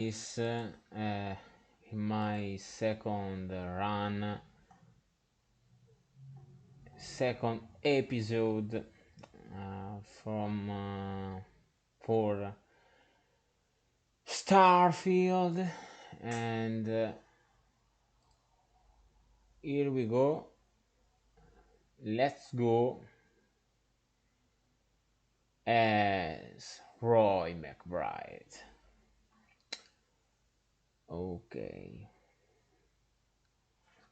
Is in my second episode from for Starfield, and here we go. Let's go as Roy Mcbride. Ok,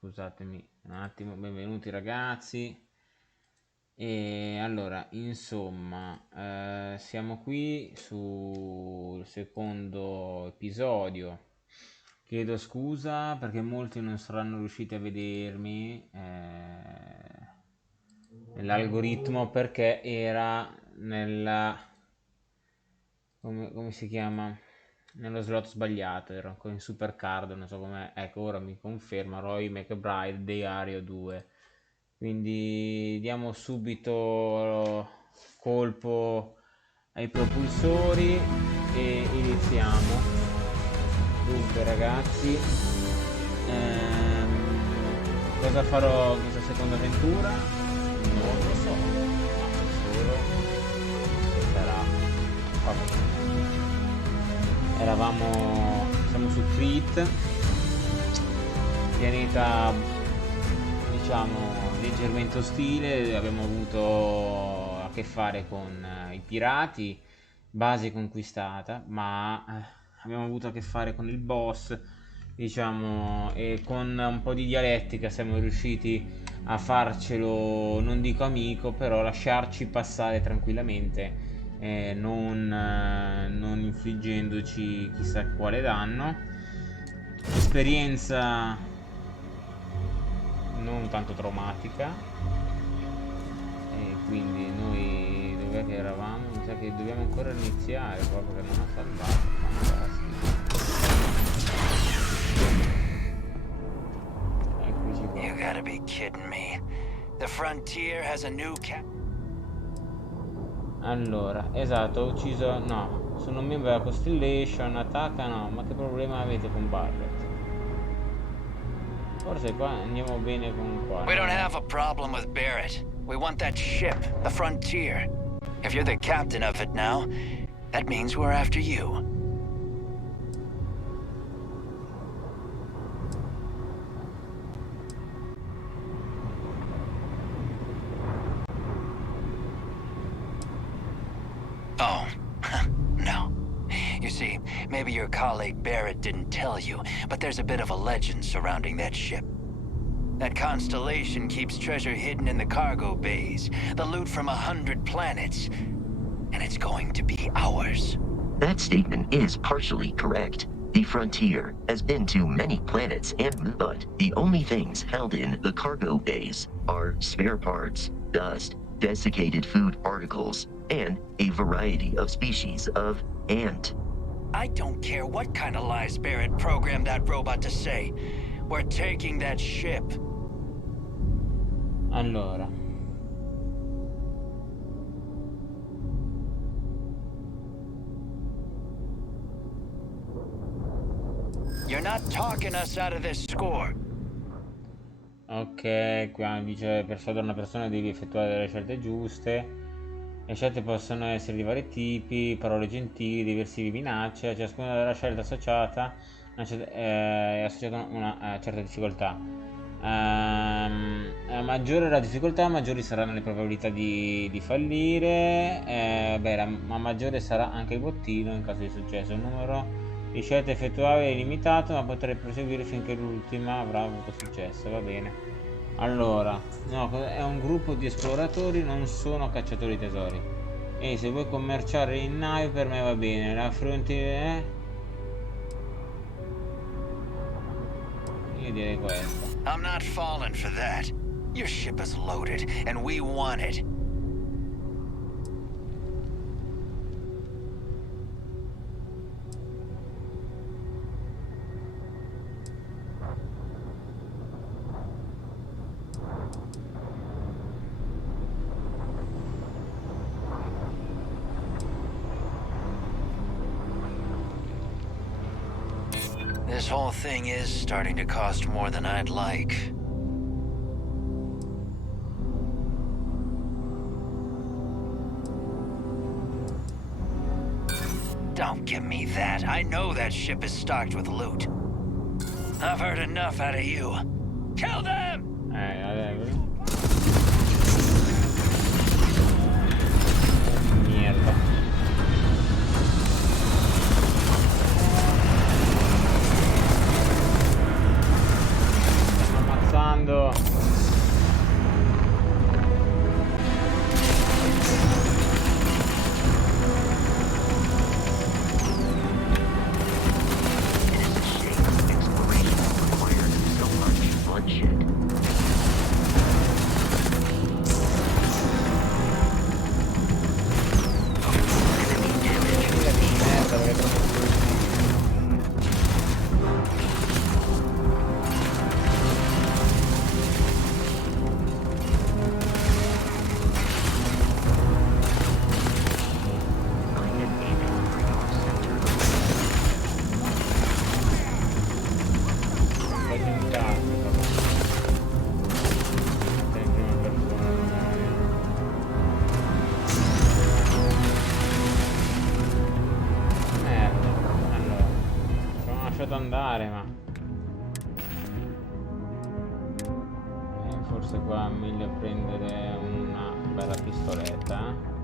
scusatemi un attimo, benvenuti ragazzi. E allora, insomma, siamo qui sul secondo episodio. Chiedo scusa perché molti non saranno riusciti a vedermi nell'algoritmo, perché era nella, come si chiama? Nello slot sbagliato, ero ancora in supercard, non so com'è. Ecco, ora mi conferma Roy Mcbride, Diario 2. Quindi diamo subito colpo ai propulsori e iniziamo. Dunque ragazzi, cosa farò in questa seconda avventura? Non lo so, ma solo che sarà. Vabbè. Siamo su Crete, pianeta diciamo leggermente ostile, abbiamo avuto a che fare con i pirati, base conquistata, ma abbiamo avuto a che fare con il boss, diciamo, e con un po' di dialettica siamo riusciti a farcelo, non dico amico, però lasciarci passare tranquillamente, non infliggendoci chissà quale danno. Esperienza non tanto traumatica, e quindi noi dov'è che eravamo? Mi sa che dobbiamo ancora iniziare proprio, che non ha salvato. Fantastico. Eccoci qua. You gotta be kidding me. The Frontier has a new Allora, esatto, ho ucciso. No, sono un membro della Constellation. Attacca, no, ma che problema avete con Barrett? Forse qua andiamo bene con qua. We don't have a problem with Barrett. We want that ship, the Frontier. If you're the captain of it now, that means we're after you. Oh, no. You see, maybe your colleague Barrett didn't tell you, but there's a bit of a legend surrounding that ship. That constellation keeps treasure hidden in the cargo bays, the loot from 100 planets, and it's going to be ours. That statement is partially correct. The Frontier has been to many planets but the only things held in the cargo bays are spare parts, dust, desiccated food particles, and a variety of species of ant. I don't care what kind of lies Barrett programmed that robot to say. We're taking that ship. Allora, You're not talking us out of this score. ok, qua dice: per salvare una persona devi effettuare delle scelte giuste. Le scelte possono essere di vari tipi: parole gentili, diversive minacce. Ciascuna della scelta associata è associata a una certa difficoltà. Maggiore la difficoltà, maggiori saranno le probabilità di fallire. Ma maggiore sarà anche il bottino in caso di successo. Il numero di scelte effettuabili è limitato, ma potrei proseguire finché l'ultima avrà avuto successo. Va bene. Allora, no, è un gruppo di esploratori, non sono cacciatori tesori. E se vuoi commerciare in nave per me va bene. La frontiera io direi questo. I'm not falling for that. Your ship is loaded, and we want it. This whole thing is starting to cost more than I'd like. Don't give me that. I know that ship is stocked with loot. I've heard enough out of you. Kill them! Mierda. Sto ammazzando. Andare, ma forse qua è meglio prendere una bella pistoletta.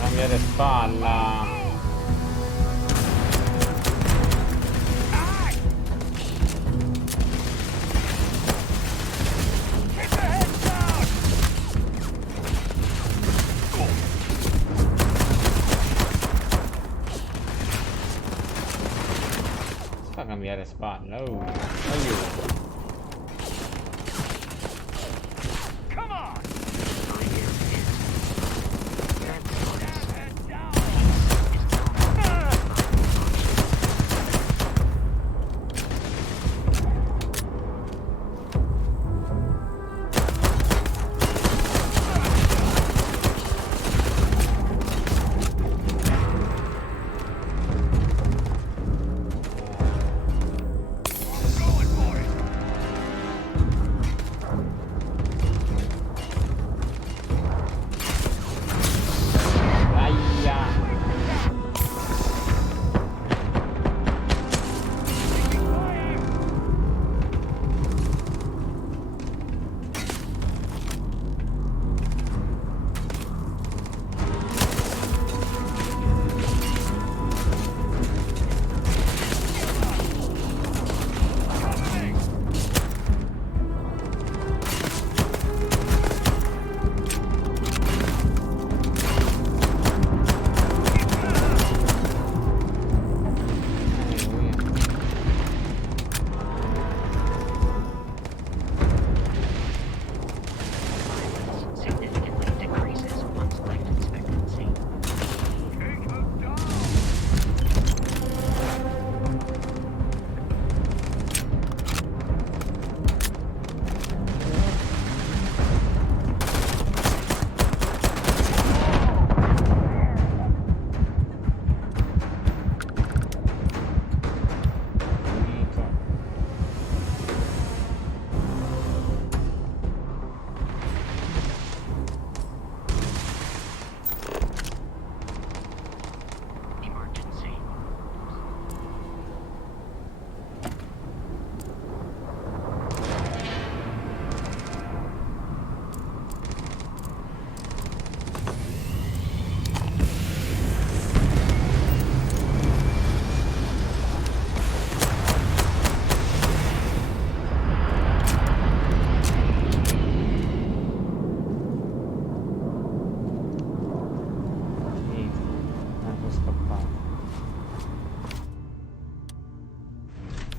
Cambiare spalla. Si fa cambiare spalla. Aiuto.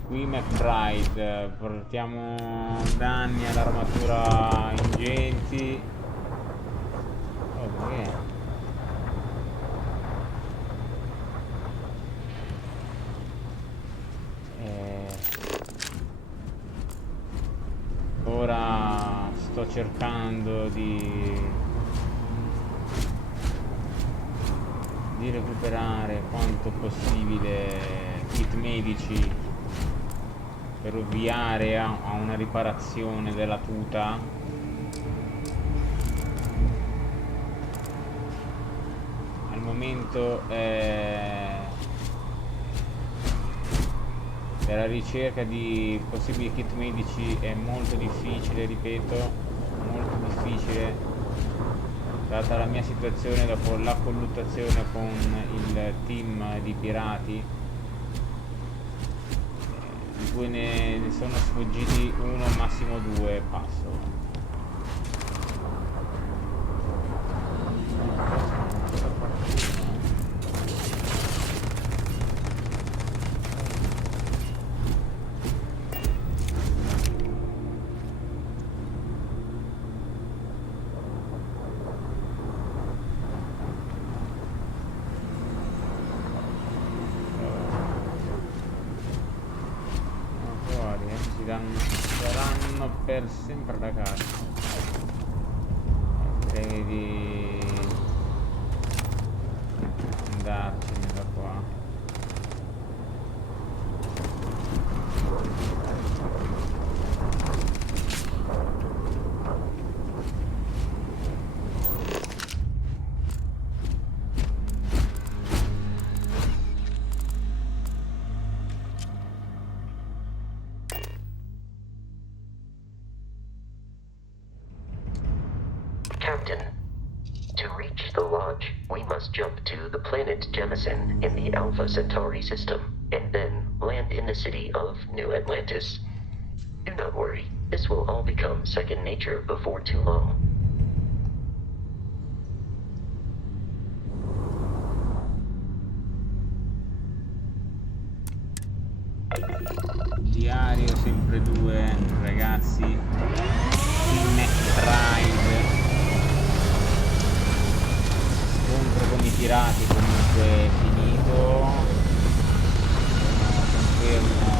Qui Mcbride, portiamo danni all'armatura ingenti. Oh, ma che è? Ora sto cercando di recuperare quanto possibile kit medici per ovviare a una riparazione della tuta. Al momento la ricerca di possibili kit medici è molto difficile, ripeto, molto difficile, data la mia situazione dopo la colluttazione con il team di pirati, di cui ne sono sfuggiti uno, massimo due, passo. Daranno per sempre la cassa. Direi di andarcene da qua. Captain, to reach the lodge, we must jump to the planet Jemison in the Alpha Centauri system, and then land in the city of New Atlantis. Do not worry, this will all become second nature before too long. Diario sempre 2, ragazzi. Mcbride. Scontro con i pirati comunque finito. Confermo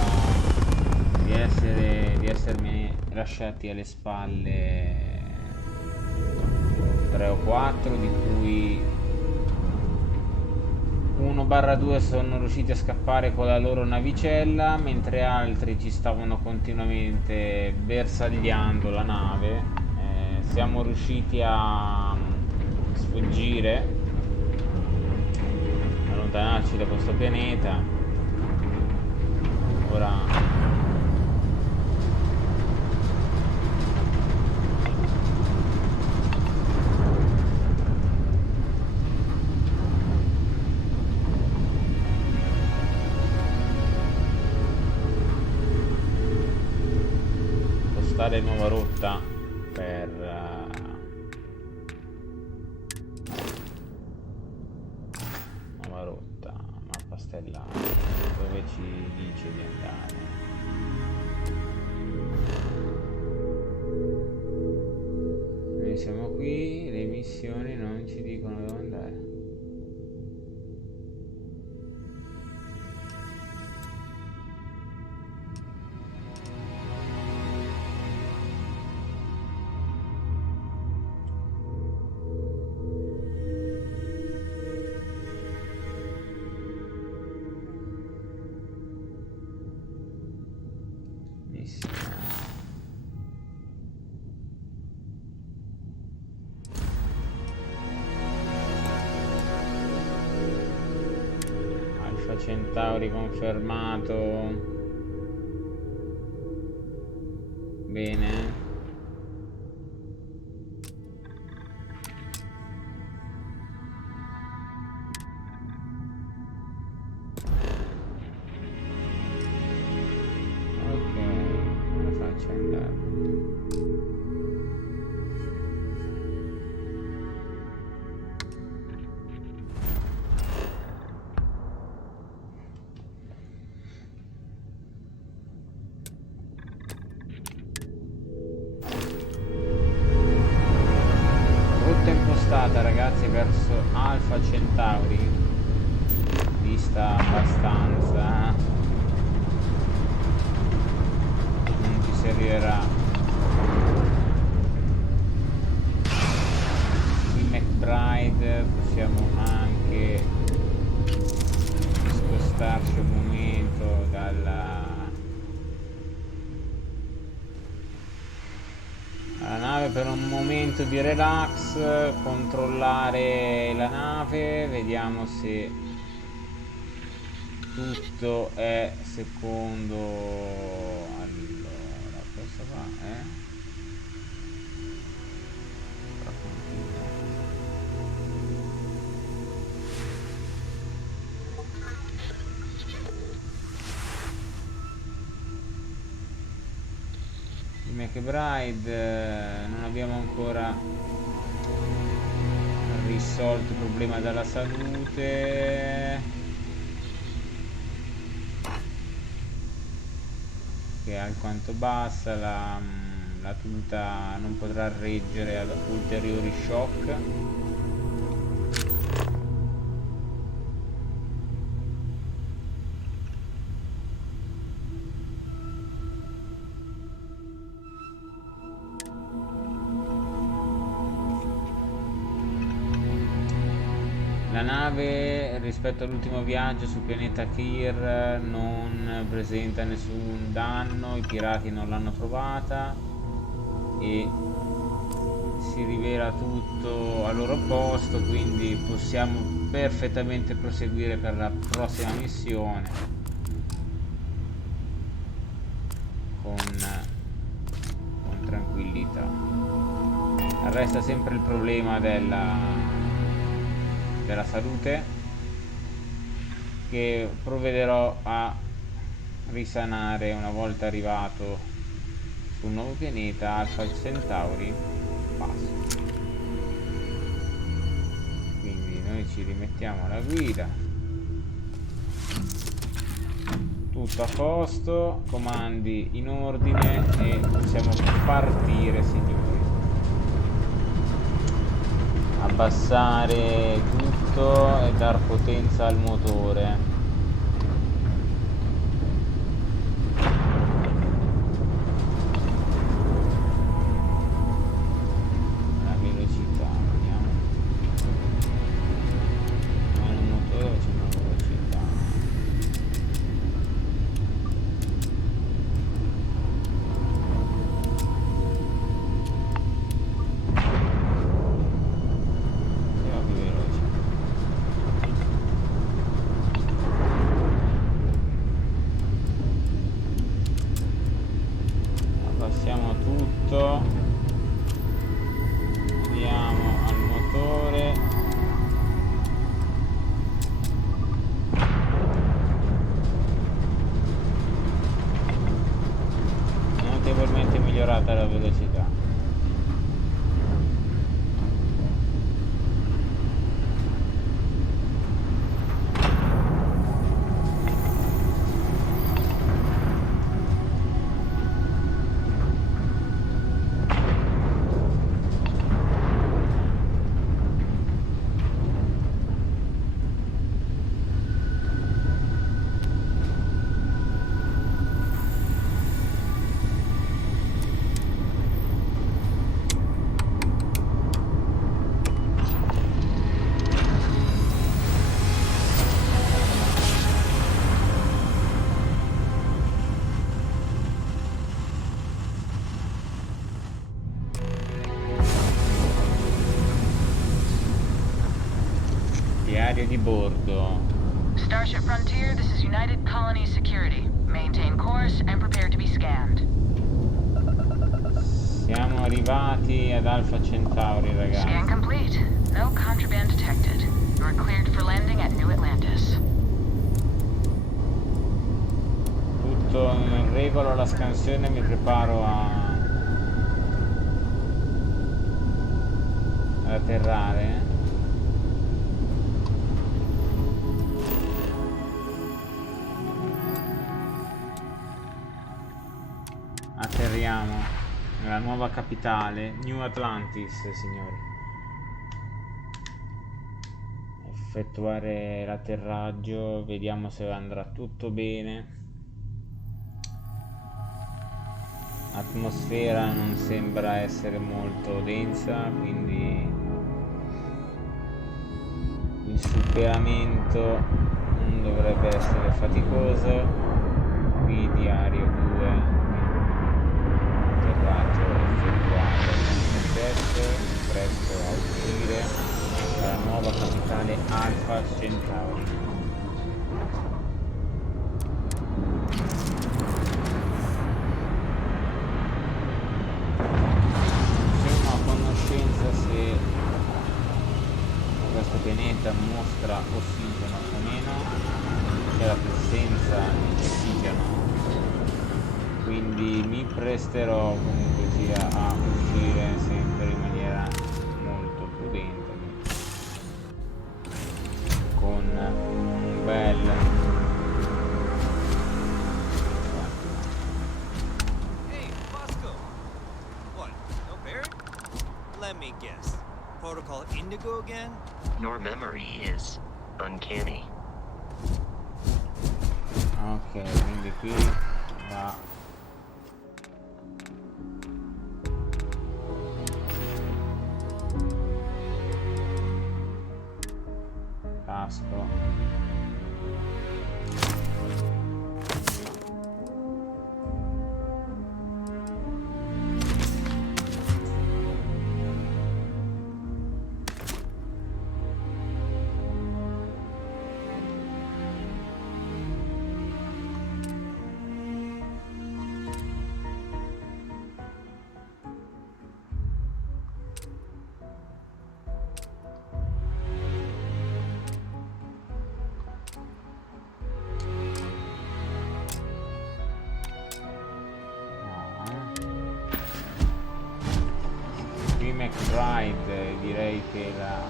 di essermi lasciati alle spalle 3 o 4, di cui 1/2 sono riusciti a scappare con la loro navicella, mentre altri ci stavano continuamente bersagliando la nave. Siamo riusciti a sfuggire, allontanarci da questo pianeta. Ora nuova rotta per nuova rotta, mappa stellare, dove ci dice di andare. Noi siamo qui, le missioni non ci dicono dove andare. Alfa Centauri confermato. Bene. Alpha Centauri, vista abbastanza, non ci servirà. Qui Mcbride possiamo anche spostarci un momento dalla nave per un momento di relax, controllare la nave, vediamo se tutto è secondo. Allora, questo qua è Mcbride, non abbiamo ancora risolto il problema della salute, che è alquanto bassa, la tuta non potrà reggere ad ulteriori shock. La nave rispetto all'ultimo viaggio sul pianeta Kir non presenta nessun danno, i pirati non l'hanno trovata e si rivela tutto al loro posto, quindi possiamo perfettamente proseguire per la prossima missione con tranquillità. Resta sempre il problema della salute, che provvederò a risanare una volta arrivato sul nuovo pianeta Alpha Centauri passo. Quindi noi ci rimettiamo alla guida, tutto a posto, comandi in ordine e possiamo partire, signori. Abbassare tutto e dar potenza al motore. La velocità, vediamo. Meno motore facciamo la velocità. Passiamo tutto, andiamo al motore, notevolmente migliorata la velocità. Diario di bordo. Starship Frontier, this is United Colony Security. Maintain course and prepare to be scanned. Siamo arrivati ad Alpha Centauri, ragazzi. Scan complete. No contraband detected. You are cleared for landing at New Atlantis. Tutto in regola, la scansione, mi preparo ad atterrare. Atterriamo nella nuova capitale, New Atlantis, signori. effettuare l'atterraggio, vediamo se andrà tutto bene. L'atmosfera non sembra essere molto densa, quindi il superamento non dovrebbe essere faticoso. Qui Diario 2, atterraggio effettuato con successo, presto a uscire dalla nuova capitale Alpha Centauri. Se questo pianeta mostra ossigeno o meno, c'è la presenza di ossigeno, quindi mi presterò comunque sia a uscire sempre in maniera molto prudente, con un bel Let me guess. Protocol Indigo again? Your memory is uncanny. ok, quindi qui va casco. Mcbride, direi che la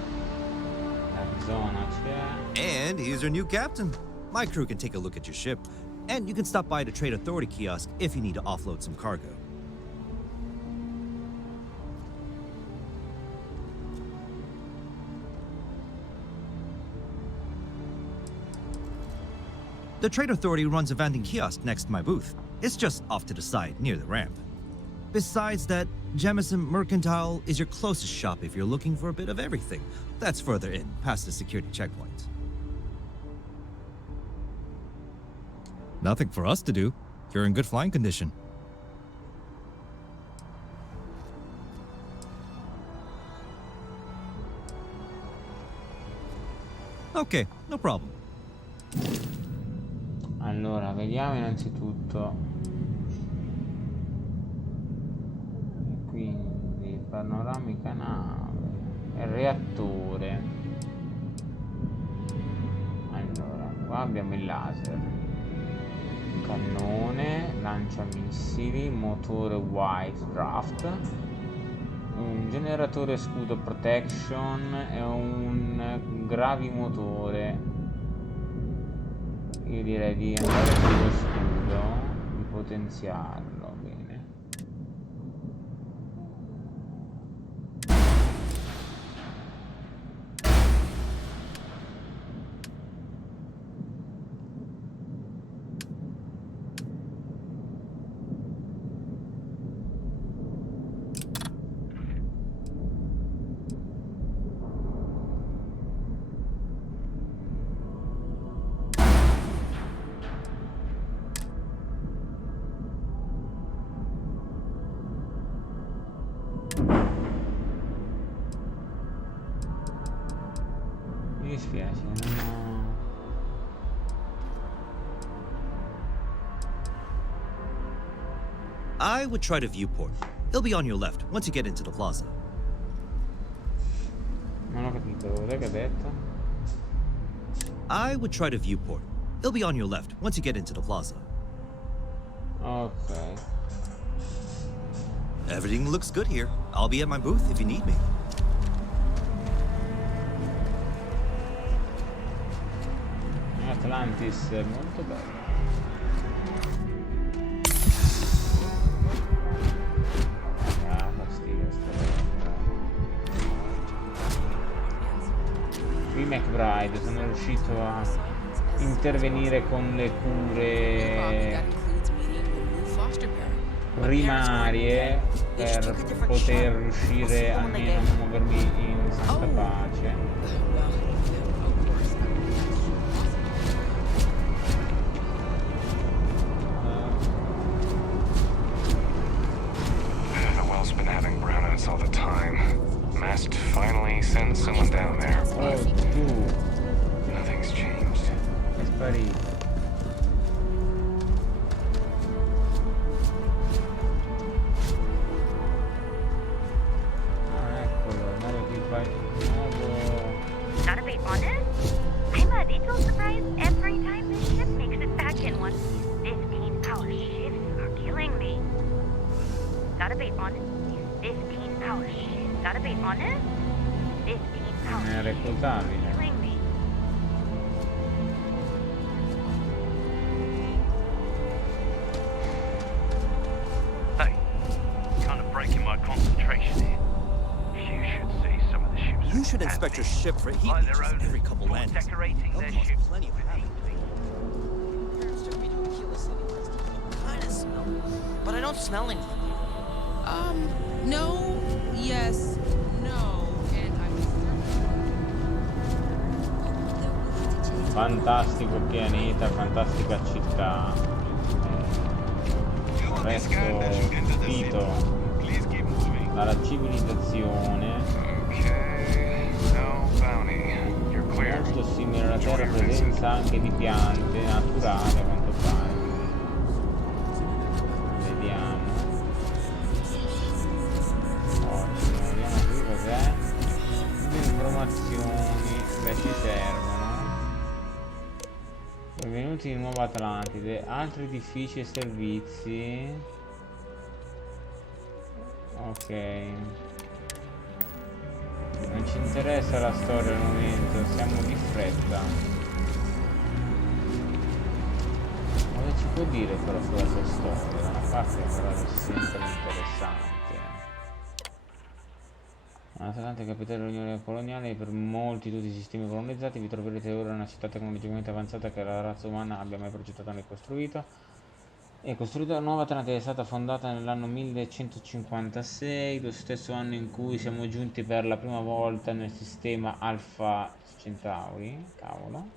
zona c'è. And here's our new captain. My crew can take a look at your ship, and you can stop by the Trade Authority kiosk if you need to offload some cargo. The Trade Authority runs a vending kiosk next to my booth. It's just off to the side, near the ramp. Besides that, Jemison Mercantile is your closest shop if you're looking for a bit of everything. That's further in, past the security checkpoint. Nothing for us to do. You're in good flying condition. Okay, no problem. Allora, vediamo innanzitutto. Quindi panoramica nave, reattore. Allora, qua abbiamo il laser, cannone, lanciamissili, motore White Draft, un generatore scudo protection e un gravimotore. Io direi di andare sullo scudo, di potenziarlo bene. Mi dispiace, non ho... I would try the viewport. It'll be on your left once you get into the plaza. Non ho capito, cos'è che ha detto? I would try the viewport. It'll be on your left once you get into the plaza. Ok. Everything looks good here. I'll be at my booth if you need me. Atlantis è molto bello. Ah, fastidio sto. Qui Mcbride, sono riuscito a intervenire con le cure primarie per poter riuscire almeno a muovermi in santa pace. The well's been having brownouts all the time. Must finally send someone down there. Oh, tu, Nothing's changed. è sparito. Ah, eccolo, nuovo equipaggio, nuovo... Not a bit honest. I'm a little surprised every time this ship makes it back in one. These 15-hour shifts are killing me. Not a bit honest. These 15-hour shifts. Not a bit honest. 15-hour Non è shifts reclutabile. killing me. Hey, kind of breaking my concentration here. You should see some of the ships. You should inspect your ship for heat Like their leeches own every couple for landings. decorating They'll their cause ships plenty of with havoc. heat. Parents took me to a Keyless City last time. Kinda smell, but I don't smell anything. No, yes, no, and I'm Fantastico pianeta, fantastica città. Resto stupito dalla civilizzazione. Okay, no bounty. You're clear. Molto simile alla Terra, presenza anche di piante naturali a quanto pare. Vediamo. Ottimo, vediamo qui cos'è. Le informazioni, beh, ci servono. Benvenuti in Nuova Atlantide, altri edifici e servizi. Ok. Non ci interessa la storia al momento, siamo di fretta. Cosa ci può dire però sulla sua storia? Da una parte però è sempre interessante. L'Atlante è capitale dell'Unione Coloniale e per molti tutti i sistemi colonizzati vi troverete ora una città tecnologicamente avanzata che la razza umana abbia mai progettato né costruito. E costruita la Nuova Atlantide è stata fondata nell'anno 1156, lo stesso anno in cui siamo giunti per la prima volta nel sistema Alpha Centauri. Cavolo.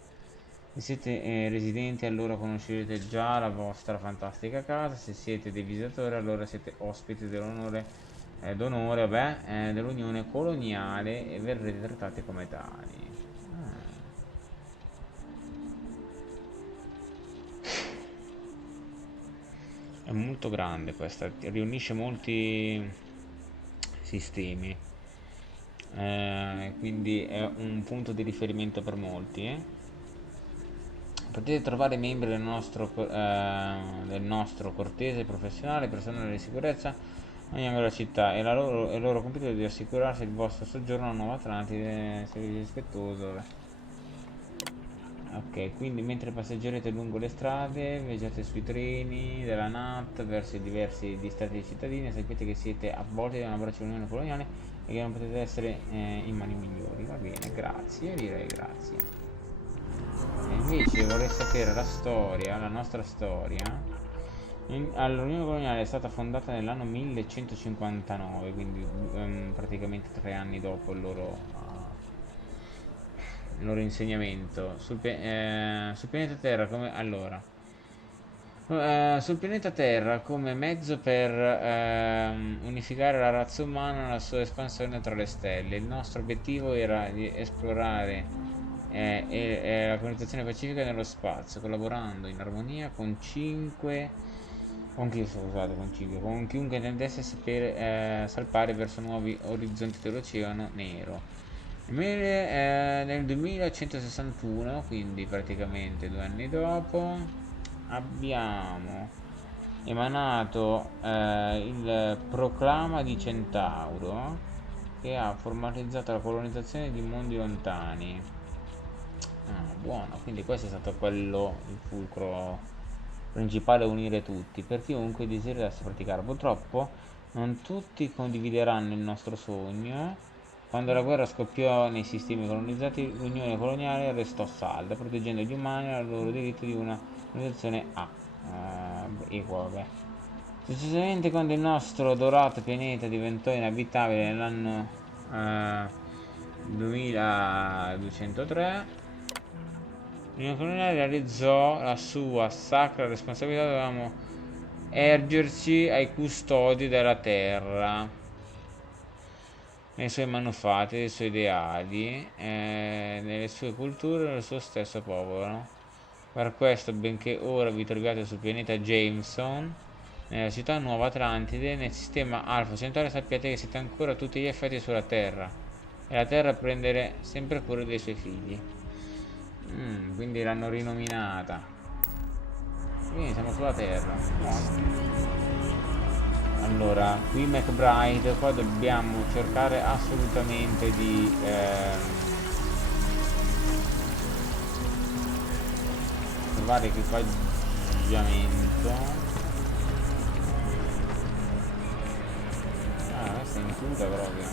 Se siete residenti allora conoscerete già la vostra fantastica casa, se siete dei visitatori allora siete ospiti d'onore dell'Unione Coloniale e verrete trattati come tali. È molto grande questa, riunisce molti sistemi, quindi è un punto di riferimento per molti. Potete trovare membri del nostro cortese professionale, personale di sicurezza ogni angolo della città e il loro compito è di assicurarsi il vostro soggiorno a Nuova Atlantide, servizio rispettoso. Ok, quindi mentre passeggerete lungo le strade, viaggiate sui treni della NAT verso i diversi distretti cittadini, sapete che siete avvolti da una braccia unione coloniale e che non potete essere in mani migliori. Va bene, grazie, direi grazie. E invece vorrei sapere la storia, la nostra storia. L'Unione Coloniale è stata fondata nell'anno 1159, quindi praticamente 3 anni dopo il loro insegnamento. Sul pianeta Terra come sul pianeta Terra come mezzo per unificare la razza umana nella sua espansione tra le stelle. Il nostro obiettivo era di esplorare la colonizzazione pacifica nello spazio, collaborando in armonia con chiunque intendesse salpare verso nuovi orizzonti dell'Oceano Nero. Nel 2161, quindi praticamente 2 anni dopo, abbiamo emanato il proclama di Centauro, che ha formalizzato la colonizzazione di mondi lontani. Buono, quindi questo è stato il fulcro principale, unire tutti per chiunque desiderasse praticare. Purtroppo non tutti condivideranno il nostro sogno Quando la guerra scoppiò nei sistemi colonizzati, l'Unione coloniale restò salda, proteggendo gli umani e il loro diritto di una organizzazione equa. Vabbè. Successivamente, quando il nostro dorato pianeta diventò inabitabile nell'anno 2203, l'Unione coloniale realizzò la sua sacra responsabilità. Dovevamo ergerci ai custodi della terra, nei suoi manufatti, nei suoi ideali, nelle sue culture e nel suo stesso popolo, no? Per questo, benché ora vi troviate sul pianeta Jameson, nella città Nuova Atlantide, nel sistema Alfa Centauri, sappiate che siete ancora a tutti gli effetti sulla Terra e la Terra prendere sempre cura dei suoi figli. Quindi l'hanno rinominata. Quindi siamo sulla Terra. Allora, qui Mcbride, qua dobbiamo cercare assolutamente di trovare equipaggiamento. Questa è in tuta proprio.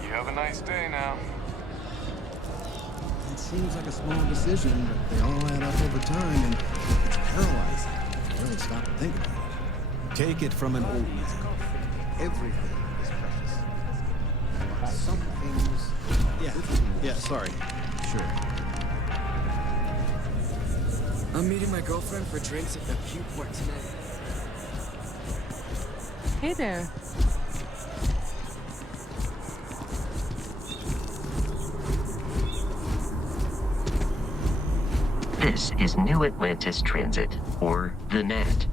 You have a nice day now. It seems like a small decision, but they all add up over time, and it's paralyzing. Really stop and think about it. Take it from an old man. Everything is precious. Some things. Yeah, sorry. Sure. I'm meeting my girlfriend for drinks at the Pewport tonight. Hey there. This is New Atlantis Transit, or the NAT.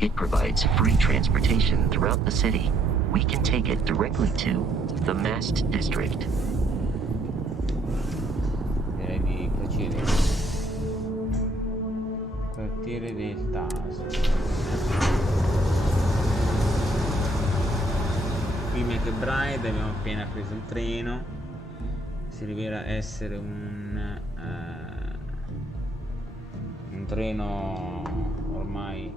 It provides free transportation throughout the city. We can take it directly to the Mast District. Direi di procedere. Quartiere del Taso. Qui Mcbride, abbiamo appena preso il treno. Si rivela essere un treno ormai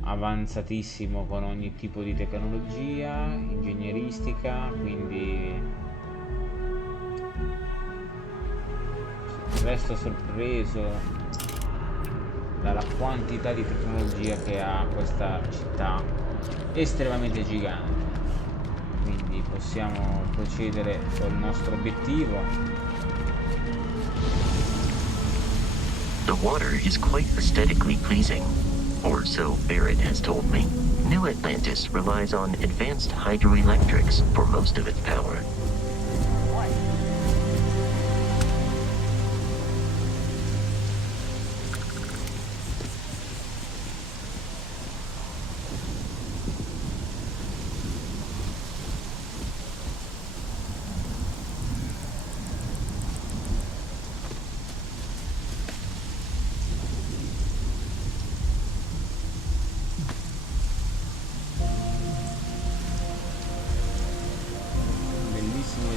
avanzatissimo, con ogni tipo di tecnologia ingegneristica, quindi resto sorpreso dalla quantità di tecnologia che ha questa città estremamente gigante. Quindi possiamo procedere col nostro obiettivo. The water is quite aesthetically pleasing, or so Barrett has told me. New Atlantis relies on advanced hydroelectrics for most of its power.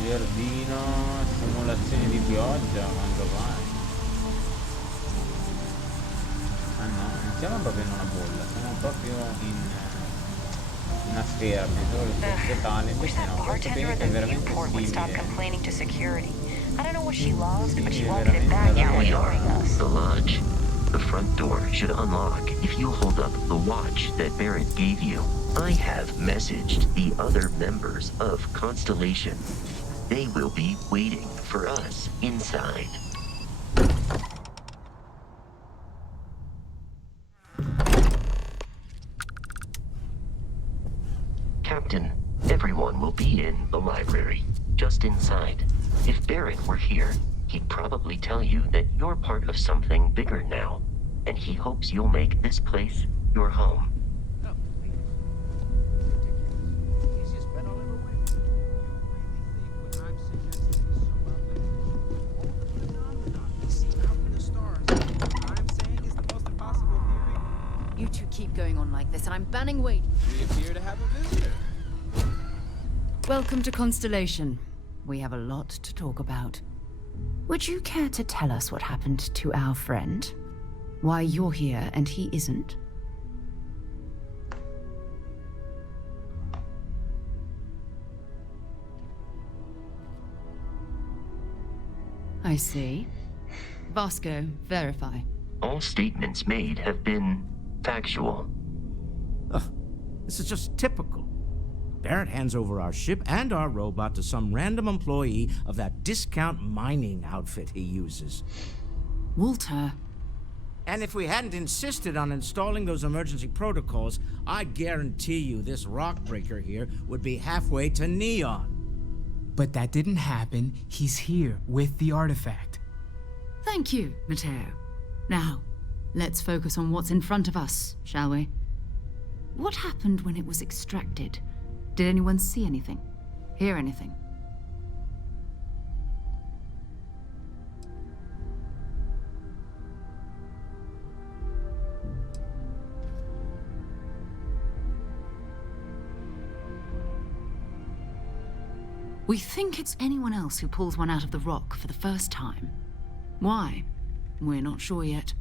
Giardino, simulazioni di pioggia, quando vai? Ah no, non siamo proprio in una bolla, siamo proprio in una sfera, solo il forse tale, invece no, questo è veramente simile. The lodge. The front door should unlock if you hold up the watch that Barrett gave you. I have messaged the other members of Constellation. They will be waiting for us inside. Captain, everyone will be in the library, just inside. If Barrett were here, he'd probably tell you that you're part of something bigger now, and he hopes you'll make this place your home. You two keep going on like this, and I'm banning waiting. We appear to have a visitor. Welcome to Constellation. We have a lot to talk about. Would you care to tell us what happened to our friend? Why you're here and he isn't? I see. Vasco, verify. All statements made have been factual. Ugh, this is just typical. Barrett hands over our ship and our robot to some random employee of that discount mining outfit he uses. Walter. And if we hadn't insisted on installing those emergency protocols, I guarantee you this rock breaker here would be halfway to Neon. But that didn't happen. He's here with the artifact. Thank you, Matteo. Now, let's focus on what's in front of us, shall we? What happened when it was extracted? Did anyone see anything? Hear anything? We think it's anyone else who pulls one out of the rock for the first time. Why? We're not sure yet.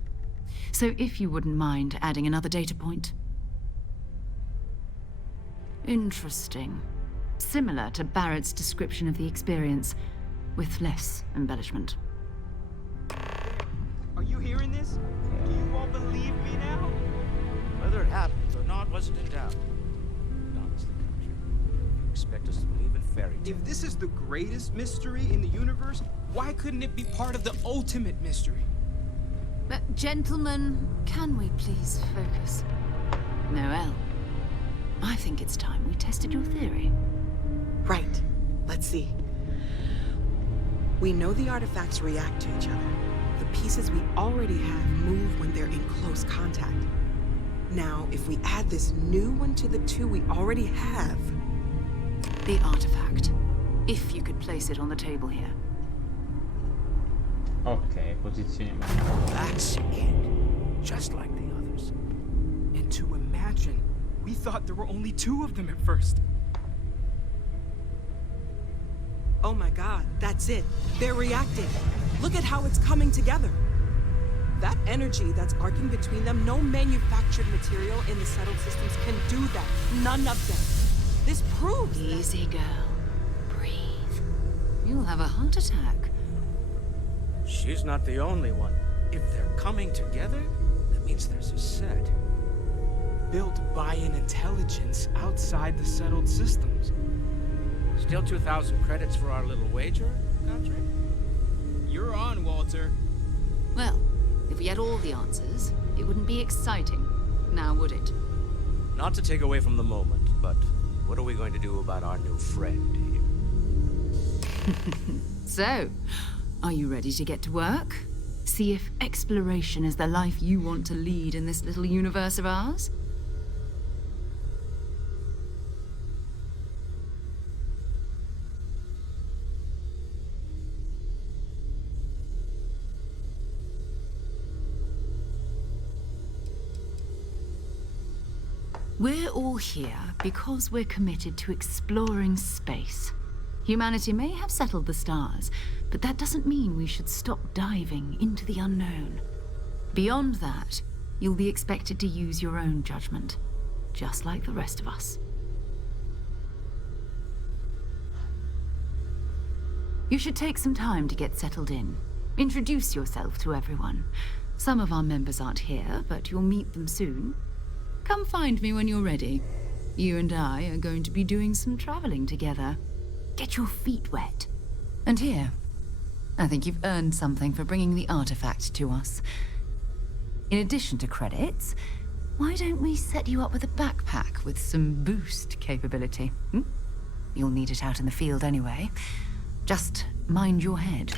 So if you wouldn't mind adding another data point. Interesting. Similar to Barrett's description of the experience, with less embellishment. Are you hearing this? Do you all believe me now? Whether it happens or not wasn't in doubt. Honestly, country, you expect us to believe in fairy tales. If this is the greatest mystery in the universe, why couldn't it be part of the ultimate mystery? But gentlemen, can we please focus? Noel, I think it's time we tested your theory. Right. Let's see. We know the artifacts react to each other. The pieces we already have move when they're in close contact. Now, if we add this new one to the two we already have... The artifact. If you could place it on the table here. Ok, posizioniamo. That's it. Just like the others. And to imagine, we thought there were only two of them at first. Oh my god, that's it. They're reacting. Look at how it's coming together. That energy that's arcing between them, no manufactured material in the settled systems can do that. None of them. This proves Easy, girl. Breathe. You'll have a heart attack. She's not the only one. If they're coming together, that means there's a set. Built by an intelligence outside the settled systems. Still 2,000 credits for our little wager, Godfrey? You're on, Walter. Well, if we had all the answers, it wouldn't be exciting, now would it? Not to take away from the moment, but what are we going to do about our new friend here? So, are you ready to get to work? See if exploration is the life you want to lead in this little universe of ours? We're all here because we're committed to exploring space. Humanity may have settled the stars, but that doesn't mean we should stop diving into the unknown. Beyond that, you'll be expected to use your own judgment, just like the rest of us. You should take some time to get settled in. Introduce yourself to everyone. Some of our members aren't here, but you'll meet them soon. Come find me when you're ready. You and I are going to be doing some traveling together. Get your feet wet. And here, I think you've earned something for bringing the artifact to us. In addition to credits, why don't we set you up with a backpack with some boost capability? You'll need it out in the field anyway. Just mind your head.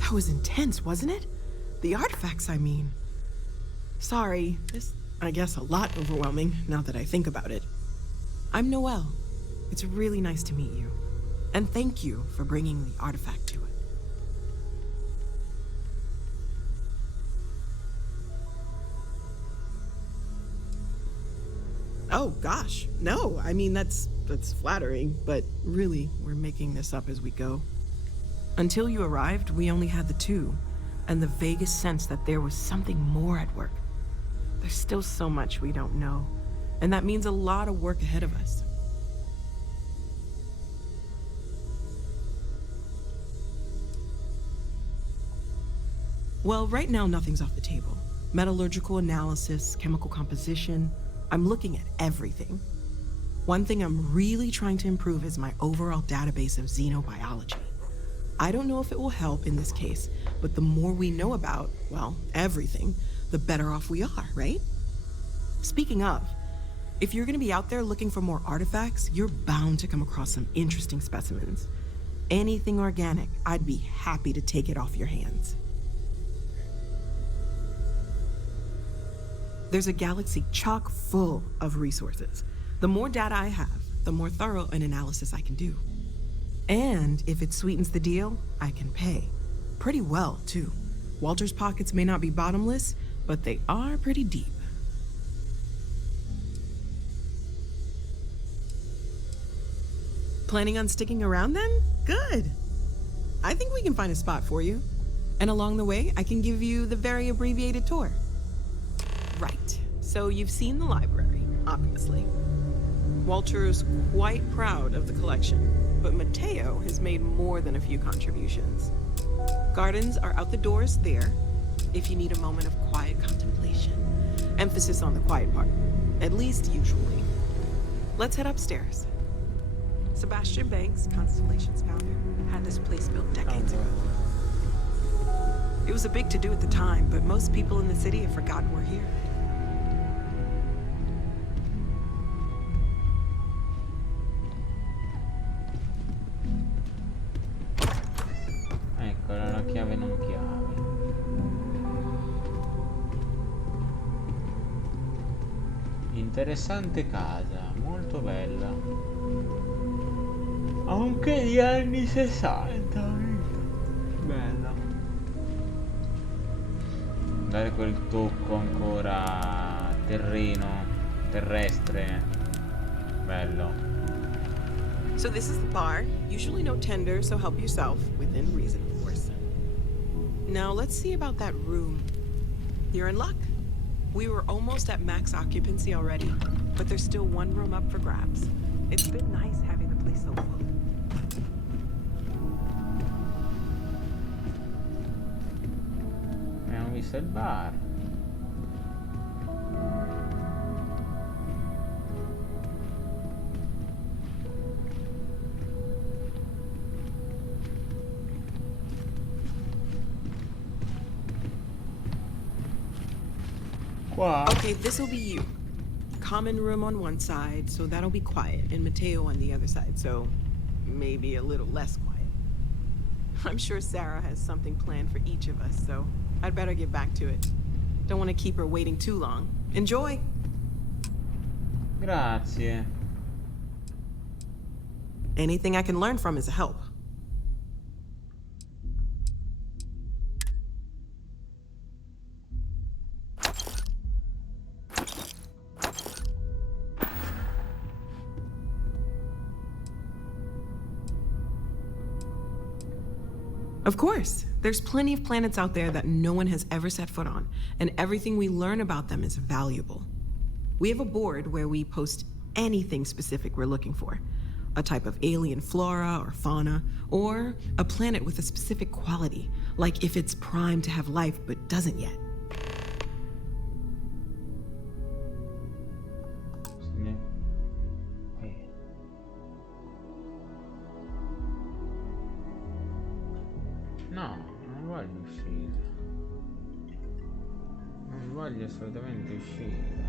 That was intense, wasn't it? The artifacts, I mean. Sorry, this, I guess, a lot overwhelming now that I think about it. I'm Noel. It's really nice to meet you. And thank you for bringing the artifact to it. Oh, gosh. No, I mean, that's flattering, but really, we're making this up as we go. Until you arrived, we only had the two, and the vaguest sense that there was something more at work. There's still so much we don't know, and that means a lot of work ahead of us. Well, right now nothing's off the table. Metallurgical analysis, chemical composition, I'm looking at everything. One thing I'm really trying to improve is my overall database of xenobiology. I don't know if it will help in this case, but the more we know about, well, everything, the better off we are, right? Speaking of, if you're gonna be out there looking for more artifacts, you're bound to come across some interesting specimens. Anything organic, I'd be happy to take it off your hands. There's a galaxy chock full of resources. The more data I have, the more thorough an analysis I can do. And if it sweetens the deal, I can pay. Pretty well, too. Walter's pockets may not be bottomless, but they are pretty deep. Planning on sticking around then? Good. I think we can find a spot for you. And along the way, I can give you the very abbreviated tour. Right. So you've seen the library, obviously. Walter's quite proud of the collection, but Mateo has made more than a few contributions. Gardens are out the doors there, if you need a moment of quiet contemplation. Emphasis on the quiet part, at least usually. Let's head upstairs. Sebastian Banks, Constellation's founder, had this place built decades ago. It was a big to-do at the time, but most people in the city have forgotten we're here. Ecco, era una chiave non chiave. Interessante casa, molto bella. Anche gli anni 60. Bella. Dare quel tocco ancora terrestre. Bello. So this is the bar. Usually no tender, so help yourself, within reason, of course. Now let's see about that room. You're in luck. We were almost at max occupancy already, but there's still one room up for grabs. It's been nice having the place so full. Abbiamo visto il bar. Qua. Okay, this'll be you. Common room on one side, so that'll be quiet, and Mateo on the other side, so maybe a little less quiet. I'm sure Sarah has something planned for each of us, so I'd better get back to it. Don't want to keep her waiting too long. Enjoy! Grazie. Anything I can learn from is a help. Of course, there's plenty of planets out there that no one has ever set foot on, and everything we learn about them is valuable. We have a board where we post anything specific we're looking for. A type of alien flora or fauna, or a planet with a specific quality, like if it's primed to have life but doesn't yet. No, non voglio uscire. Non voglio assolutamente uscire.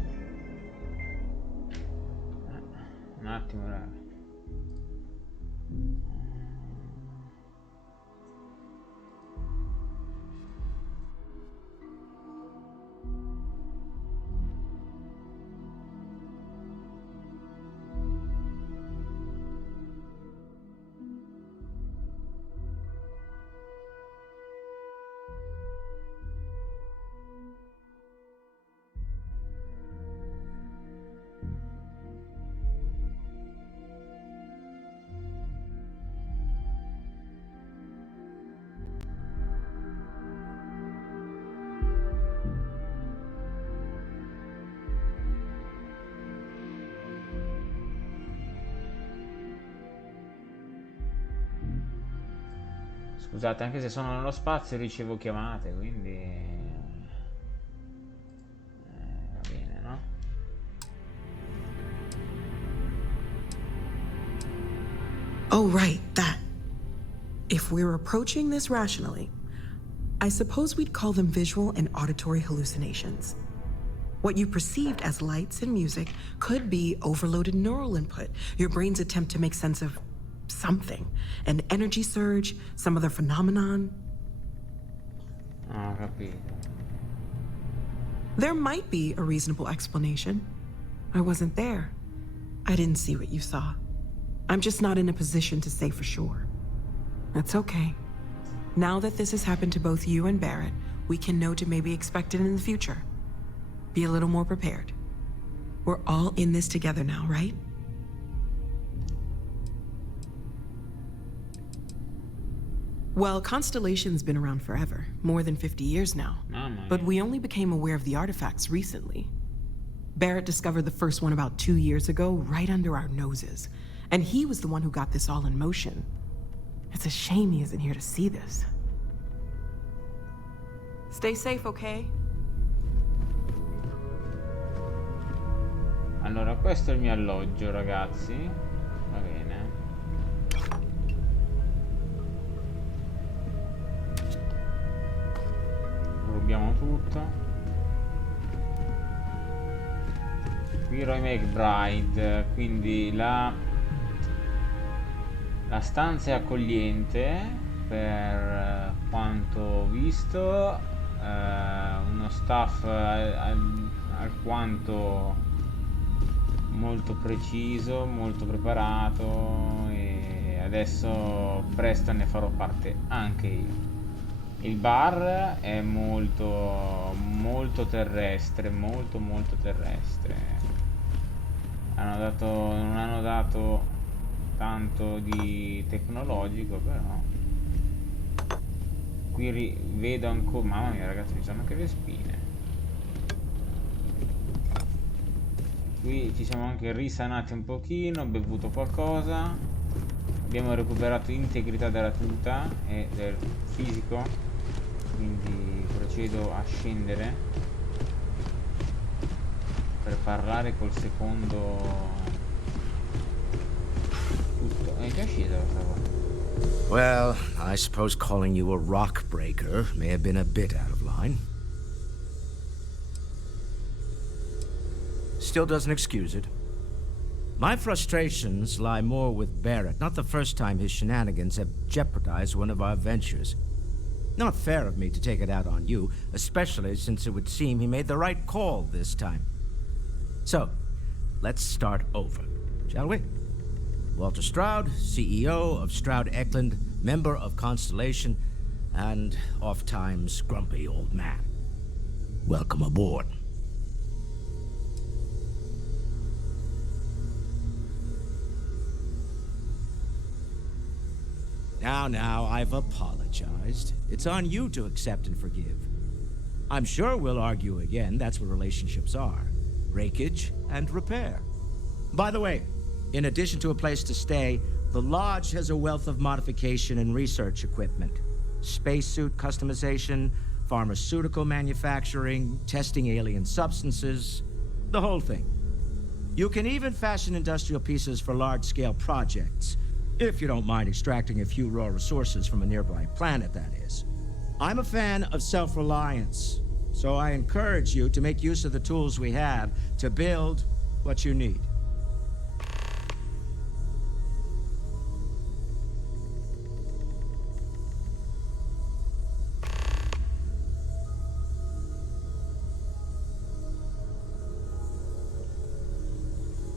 Un attimo, raga. Scusate, anche se sono nello spazio ricevo chiamate, quindi va bene, no? Oh, right, that. If we're approaching this rationally, I suppose we'd call them visual and auditory hallucinations. What you perceived as lights and music could be overloaded neural input, your brain's attempt to make sense of something. An energy surge, some other phenomenon. Ah, ho capito. There might be a reasonable explanation. I wasn't there. I didn't see what you saw. I'm just not in a position to say for sure. That's okay. Now that this has happened to both you and Barrett, we can know to maybe expect it in the future. Be a little more prepared. We're all in this together now, right? Well, Constellation's been around forever, more than 50 years now. But we only became aware of the artifacts recently. Barrett discovered the first one about 2 years ago, right under our noses. And he was the one who got this all in motion. It's a shame he isn't here to see this. Stay safe, okay? Allora, questo è il mio alloggio, ragazzi. Va bene. Rubiamo tutto. Qui Roy Mcbride, quindi la stanza è accogliente per quanto ho visto, uno staff alquanto molto preciso, molto preparato, e adesso presto ne farò parte anche io. Il bar è molto terrestre, molto terrestre. Non hanno dato tanto di tecnologico, però qui vedo ancora, mamma mia ragazzi, mi sono anche le spine. Qui ci siamo anche risanati un pochino, bevuto qualcosa, abbiamo recuperato integrità della tuta e del fisico, quindi procedo a scendere per parlare col secondo. È già sceso questa cosa. Well, I suppose calling you a rock breaker may have been a bit out of line. Still doesn't excuse it. My frustrations lie more with Barrett, not the first time his shenanigans have jeopardized one of our ventures. Not fair of me to take it out on you, especially since it would seem he made the right call this time. So, let's start over, shall we? Walter Stroud, CEO of Stroud Eklund, member of Constellation, and oft-times grumpy old man. Welcome aboard. Now, I've apologized. It's on you to accept and forgive. I'm sure we'll argue again. That's what relationships are. Breakage and repair. By the way, in addition to a place to stay, the Lodge has a wealth of modification and research equipment. Spacesuit customization, pharmaceutical manufacturing, testing alien substances, the whole thing. You can even fashion industrial pieces for large-scale projects, if you don't mind extracting a few raw resources from a nearby planet, that is. I'm a fan of self-reliance, so I encourage you to make use of the tools we have to build what you need.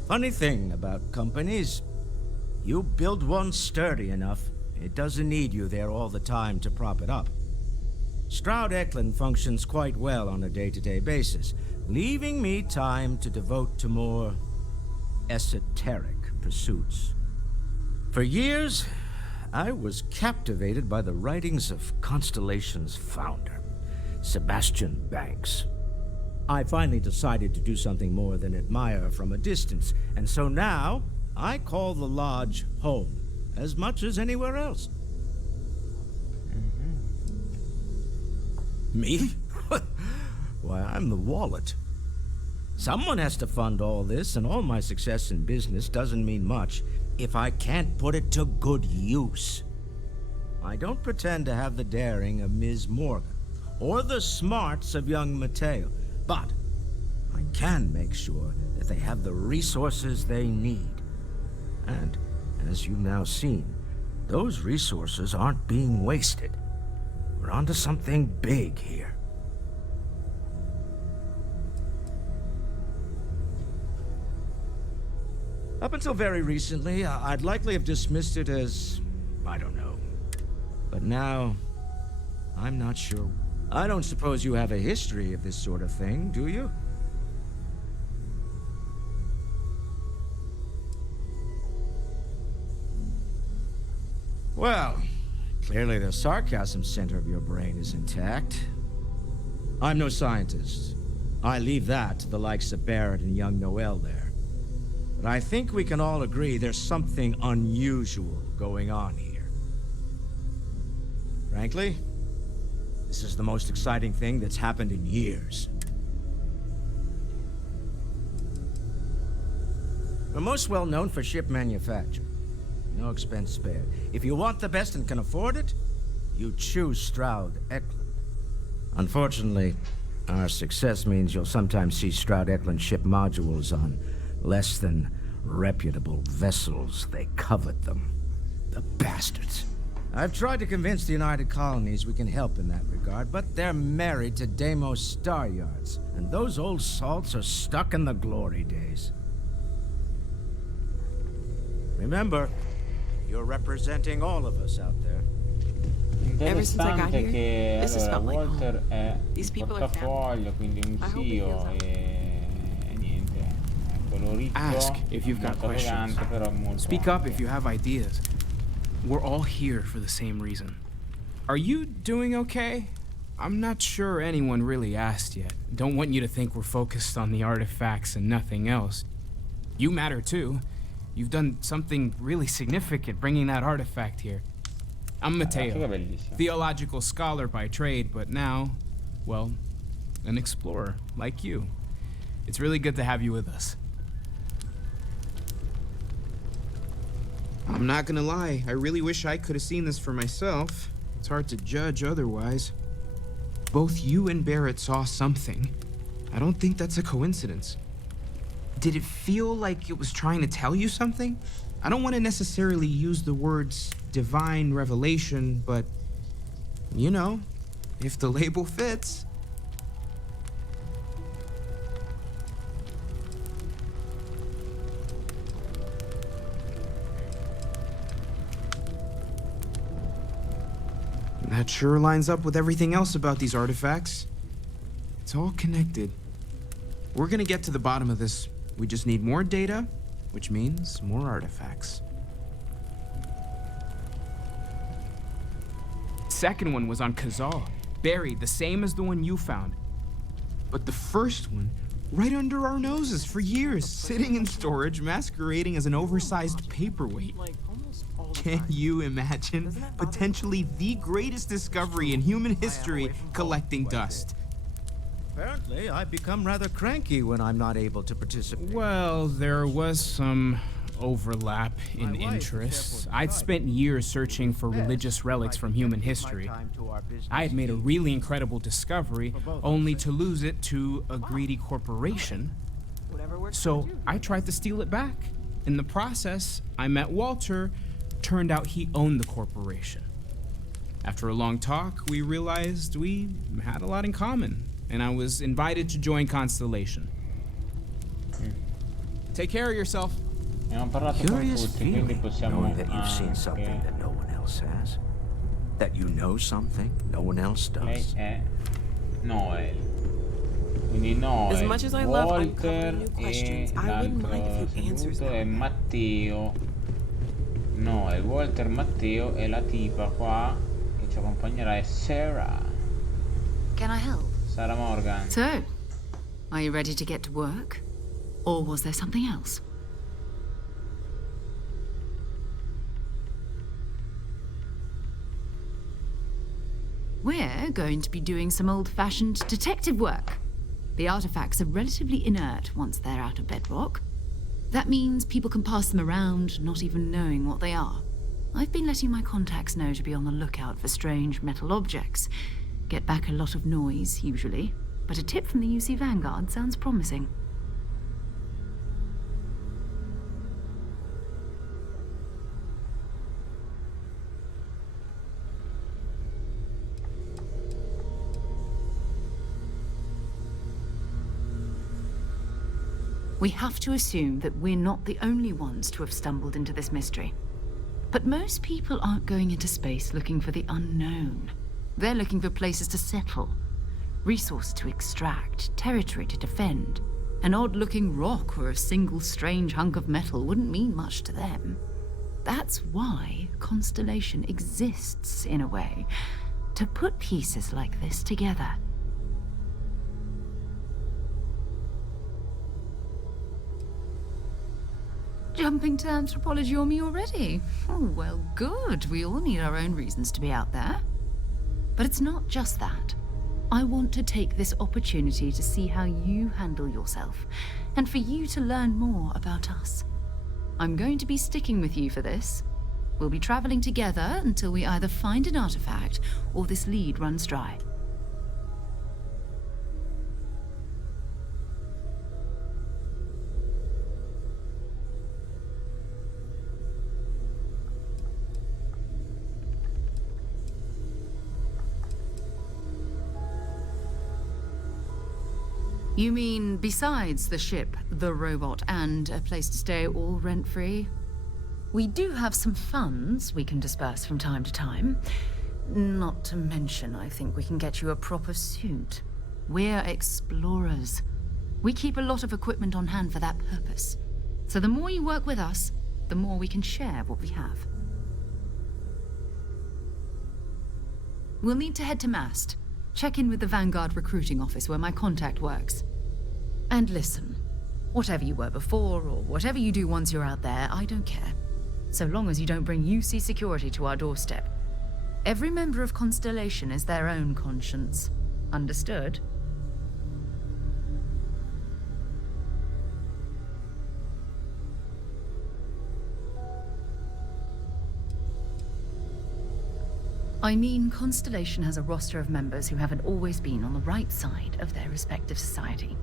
Funny thing about companies, you build one sturdy enough, it doesn't need you there all the time to prop it up. Stroud Eklund functions quite well on a day-to-day basis, leaving me time to devote to more esoteric pursuits. For years, I was captivated by the writings of Constellation's founder, Sebastian Banks. I finally decided to do something more than admire from a distance, and so now I call the Lodge home as much as anywhere else. Me? Why, I'm the wallet. Someone has to fund all this, and all my success in business doesn't mean much if I can't put it to good use. I don't pretend to have the daring of Ms. Morgan, or the smarts of young Matteo, but I can make sure that they have the resources they need. And, as you've now seen, those resources aren't being wasted. We're onto something big here. Up until very recently, I'd likely have dismissed it as, I don't know. But now, I'm not sure. I don't suppose you have a history of this sort of thing, do you? Well, clearly the sarcasm center of your brain is intact. I'm no scientist. I leave that to the likes of Barrett and young Noel there. But I think we can all agree there's something unusual going on here. Frankly, this is the most exciting thing that's happened in years. We're most well known for ship manufacture. No expense spared. If you want the best and can afford it, you choose Stroud Eklund. Unfortunately, our success means you'll sometimes see Stroud Eklund ship modules on less than reputable vessels. They covet them. The bastards. I've tried to convince the United Colonies we can help in that regard, but they're married to Deimos Star Yards, and those old salts are stuck in the glory days. Remember, you're representing all of us out there. Interessante che allora Walter è il portafoglio, quindi un CEO e niente, è colorito, Ask if you've got molto questions. elegante, però molto Speak up if you have ideas. We're all here for the same reason. Are you doing okay? I'm not sure anyone really asked yet. Don't want you to think we're focused on the artifacts and nothing else. You matter too. You've done something really significant bringing that artifact here. I'm Matteo, theological scholar by trade, but now, well, an explorer like you. It's really good to have you with us. I'm not gonna lie, I really wish I could have seen this for myself. It's hard to judge otherwise. Both you and Barrett saw something. I don't think that's a coincidence. Did it feel like it was trying to tell you something? I don't want to necessarily use the words divine revelation, but, you know, if the label fits. That sure lines up with everything else about these artifacts. It's all connected. We're gonna get to the bottom of this. We just need more data, which means more artifacts. Second one was on Kazal, buried, the same as the one you found. But the first one, right under our noses for years, sitting in storage, masquerading as an oversized paperweight. Can you imagine potentially the greatest discovery in human history collecting dust? Apparently, I become rather cranky when I'm not able to participate. Well, there was some overlap in interests. I'd spent years searching for religious relics from human history. I had made a really incredible discovery, only to lose it to a greedy corporation. So I tried to steal it back. In the process, I met Walter. Turned out he owned the corporation. After a long talk, we realized we had a lot in common, and I was invited to join Constellation. Take care of yourself. Curious feeling, knowing that you've seen something that no one else has. That you know something no one else does. Lei è Noel. Quindi Noel, As much as I love Walter uncovering new questions, I wouldn't mind if you answers seduto è them. Matteo. Noel, Walter, Matteo e la tipa qua che ci accompagnerà è Sarah. Can I help? Sarah Morgan. So, are you ready to get to work? Or was there something else? We're going to be doing some old-fashioned detective work. The artifacts are relatively inert once they're out of bedrock. That means people can pass them around, not even knowing what they are. I've been letting my contacts know to be on the lookout for strange metal objects. Get back a lot of noise, usually, but a tip from the UC Vanguard sounds promising. We have to assume that we're not the only ones to have stumbled into this mystery. But most people aren't going into space looking for the unknown. They're looking for places to settle, resources to extract, territory to defend. An odd-looking rock or a single strange hunk of metal wouldn't mean much to them. That's why Constellation exists, in a way, to put pieces like this together. Jumping to anthropology on me already? Oh, well, good. We all need our own reasons to be out there. But it's not just that. I want to take this opportunity to see how you handle yourself, and for you to learn more about us. I'm going to be sticking with you for this. We'll be traveling together until we either find an artifact or this lead runs dry. You mean besides the ship, the robot, and a place to stay all rent-free? We do have some funds we can disperse from time to time. Not to mention, I think we can get you a proper suit. We're explorers. We keep a lot of equipment on hand for that purpose. So the more you work with us, the more we can share what we have. We'll need to head to Mast. Check in with the Vanguard recruiting office where my contact works. And listen, whatever you were before, or whatever you do once you're out there, I don't care. So long as you don't bring UC security to our doorstep. Every member of Constellation is their own conscience. Understood? I mean, Constellation has a roster of members who haven't always been on the right side of their respective society.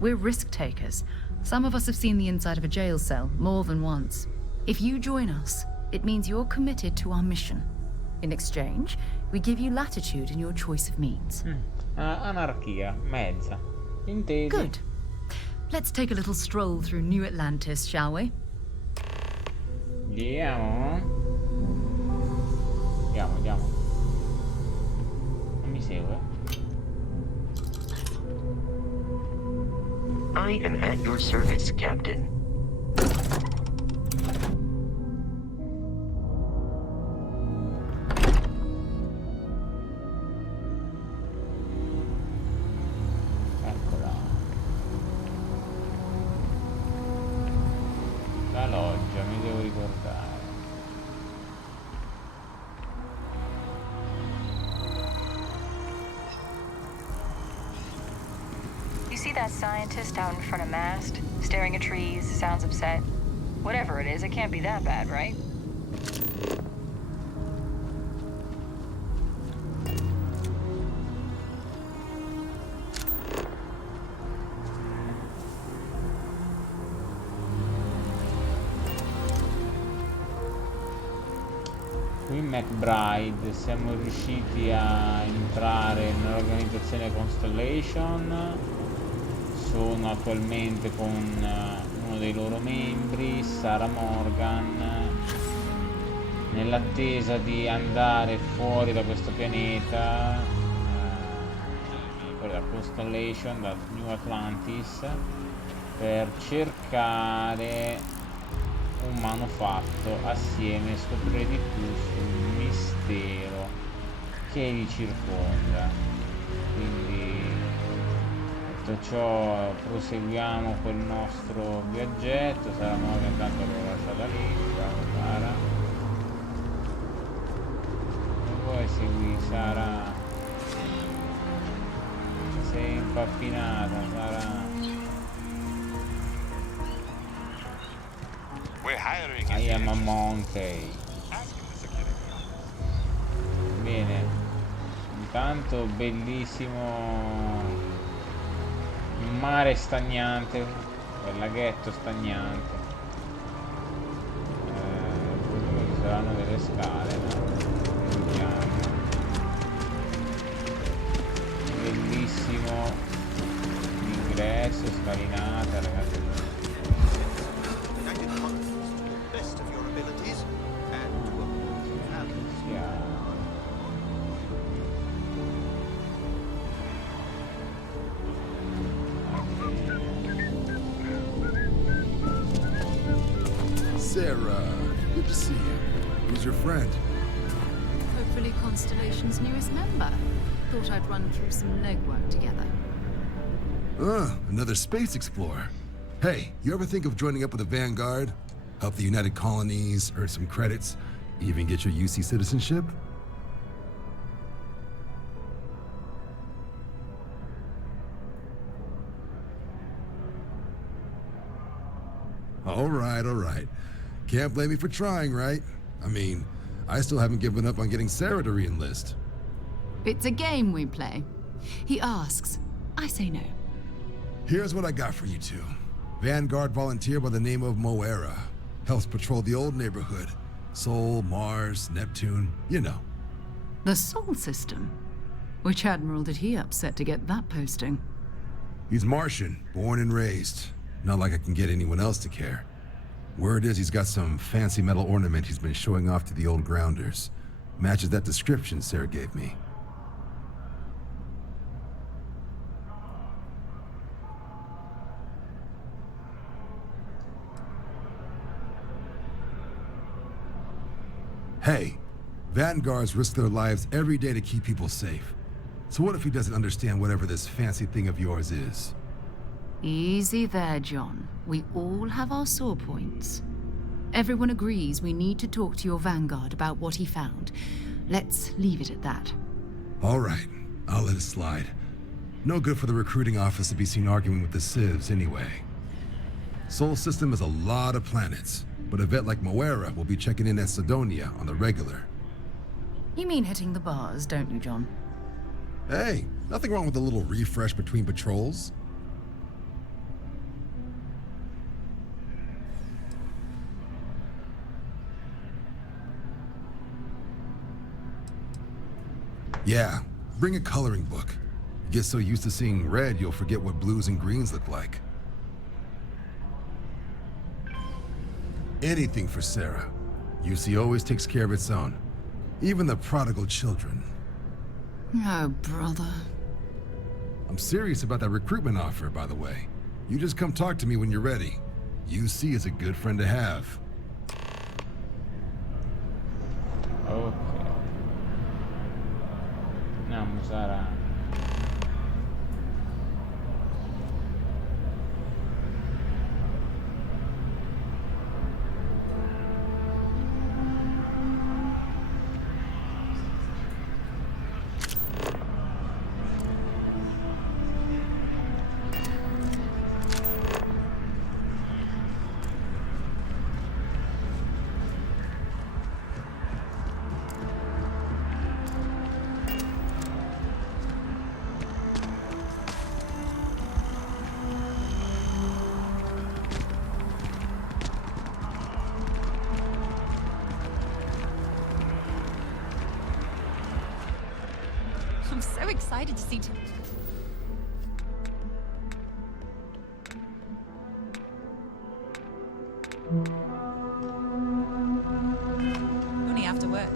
We're risk takers. Some of us have seen the inside of a jail cell more than once. If you join us, it means you're committed to our mission. In exchange, we give you latitude in your choice of means. Anarchia, mezza. Intesi. Good. Let's take a little stroll through New Atlantis, shall we? Andiamo. Andiamo. Non mi segue. I am at your service, Captain. Eccola. La loggia, mi devo ricordare. See that scientist out in front of Mast, staring at trees, sounds upset? Whatever it is, it can't be that bad, right? Qui Mcbride, siamo riusciti a entrare nell'organizzazione Constellation. Sono attualmente con uno dei loro membri, Sarah Morgan, nell'attesa di andare fuori da questo pianeta, da Constellation, da New Atlantis, per cercare un manufatto assieme e scoprire di più sul mistero che li circonda. Quindi detto ciò, proseguiamo col nostro viaggetto. Sarà che intanto l'ho lasciata lì. Bravo Sara. E poi segui Sara. impappinata, sarà. I am a monkey. Bene. Intanto bellissimo mare stagnante, quel laghetto stagnante. Ci saranno delle scale, no? Vediamo. Bellissimo l'ingresso, scalinata, ragazzi. Sarah, good to see you. Who's your friend? Hopefully Constellation's newest member. Thought I'd run through some legwork together. Another space explorer. Hey, you ever think of joining up with the Vanguard? Help the United Colonies, earn some credits, even get your UC citizenship? All right. Can't blame me for trying, right? I mean, I still haven't given up on getting Sarah to re-enlist. It's a game we play. He asks, I say no. Here's what I got for you two. Vanguard volunteer by the name of Moera. Helps patrol the old neighborhood. Sol, Mars, Neptune, you know. The Sol system? Which admiral did he upset to get that posting? He's Martian, born and raised. Not like I can get anyone else to care. Word is he's got some fancy metal ornament he's been showing off to the old grounders. Matches that description Sarah gave me. Hey, Vanguards risk their lives every day to keep people safe. So what if he doesn't understand whatever this fancy thing of yours is? Easy there, John. We all have our sore points. Everyone agrees we need to talk to your Vanguard about what he found. Let's leave it at that. All right, I'll let it slide. No good for the recruiting office to be seen arguing with the civs anyway. Sol system is a lot of planets, but a vet like Moera will be checking in at Sidonia on the regular. You mean hitting the bars, don't you, John? Hey, nothing wrong with a little refresh between patrols. Yeah, bring a coloring book. You get so used to seeing red, you'll forget what blues and greens look like. Anything for Sarah. UC always takes care of its own. Even the prodigal children. Oh, brother. I'm serious about that recruitment offer, by the way. You just come talk to me when you're ready. UC is a good friend to have. Ok. Andiamo, Sara. I'm so excited to see. Only after work.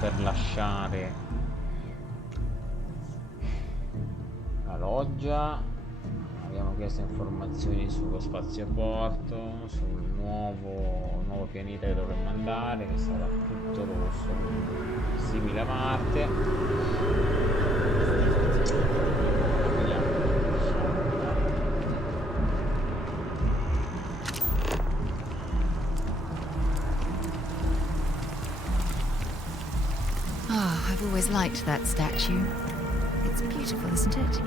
per lasciare la loggia. Abbiamo chiesto informazioni sullo spazioporto, sul nuovo pianeta che dovremmo andare, che sarà tutto rosso, simile a Marte. Vediamo. Oh, I've always liked that statue. It's beautiful, isn't it?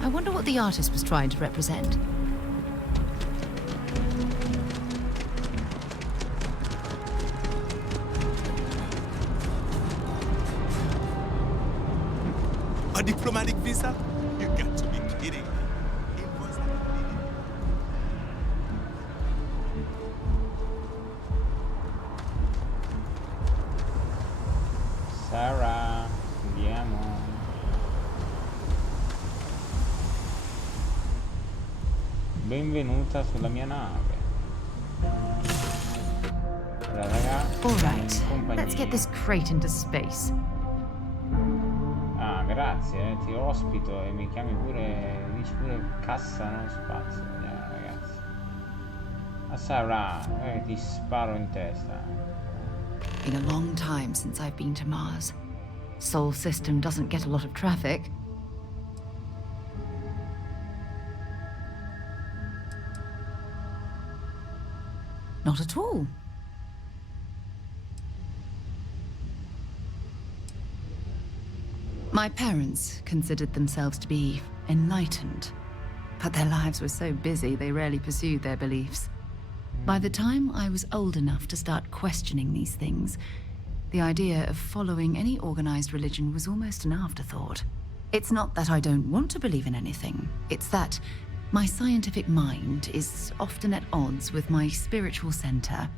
I wonder what the artist was trying to represent. A diplomatic visa? You got to be kidding. Sarah, andiamo. Benvenuta sulla mia nave. All right, let's get this crate into space. Ah, grazie, ti ospito e mi chiami pure, dici pure cassa, non spazio. Vediamo, ragazzi. A Sarah, ti sparo in testa. Been a long time since I've been to Mars. Sol system doesn't get a lot of traffic. Not at all. My parents considered themselves to be enlightened, but their lives were so busy they rarely pursued their beliefs. By the time I was old enough to start questioning these things, the idea of following any organized religion was almost an afterthought. It's not that I don't want to believe in anything, it's that my scientific mind is often at odds with my spiritual center.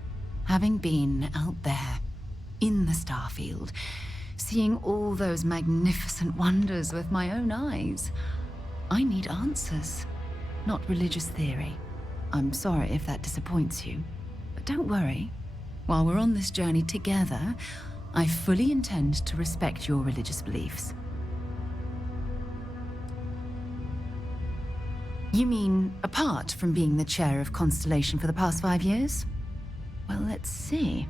Having been out there, in the starfield, seeing all those magnificent wonders with my own eyes, I need answers, not religious theory. I'm sorry if that disappoints you, but don't worry. While we're on this journey together, I fully intend to respect your religious beliefs. You mean, apart from being the chair of Constellation for the past 5 years? Well, let's see.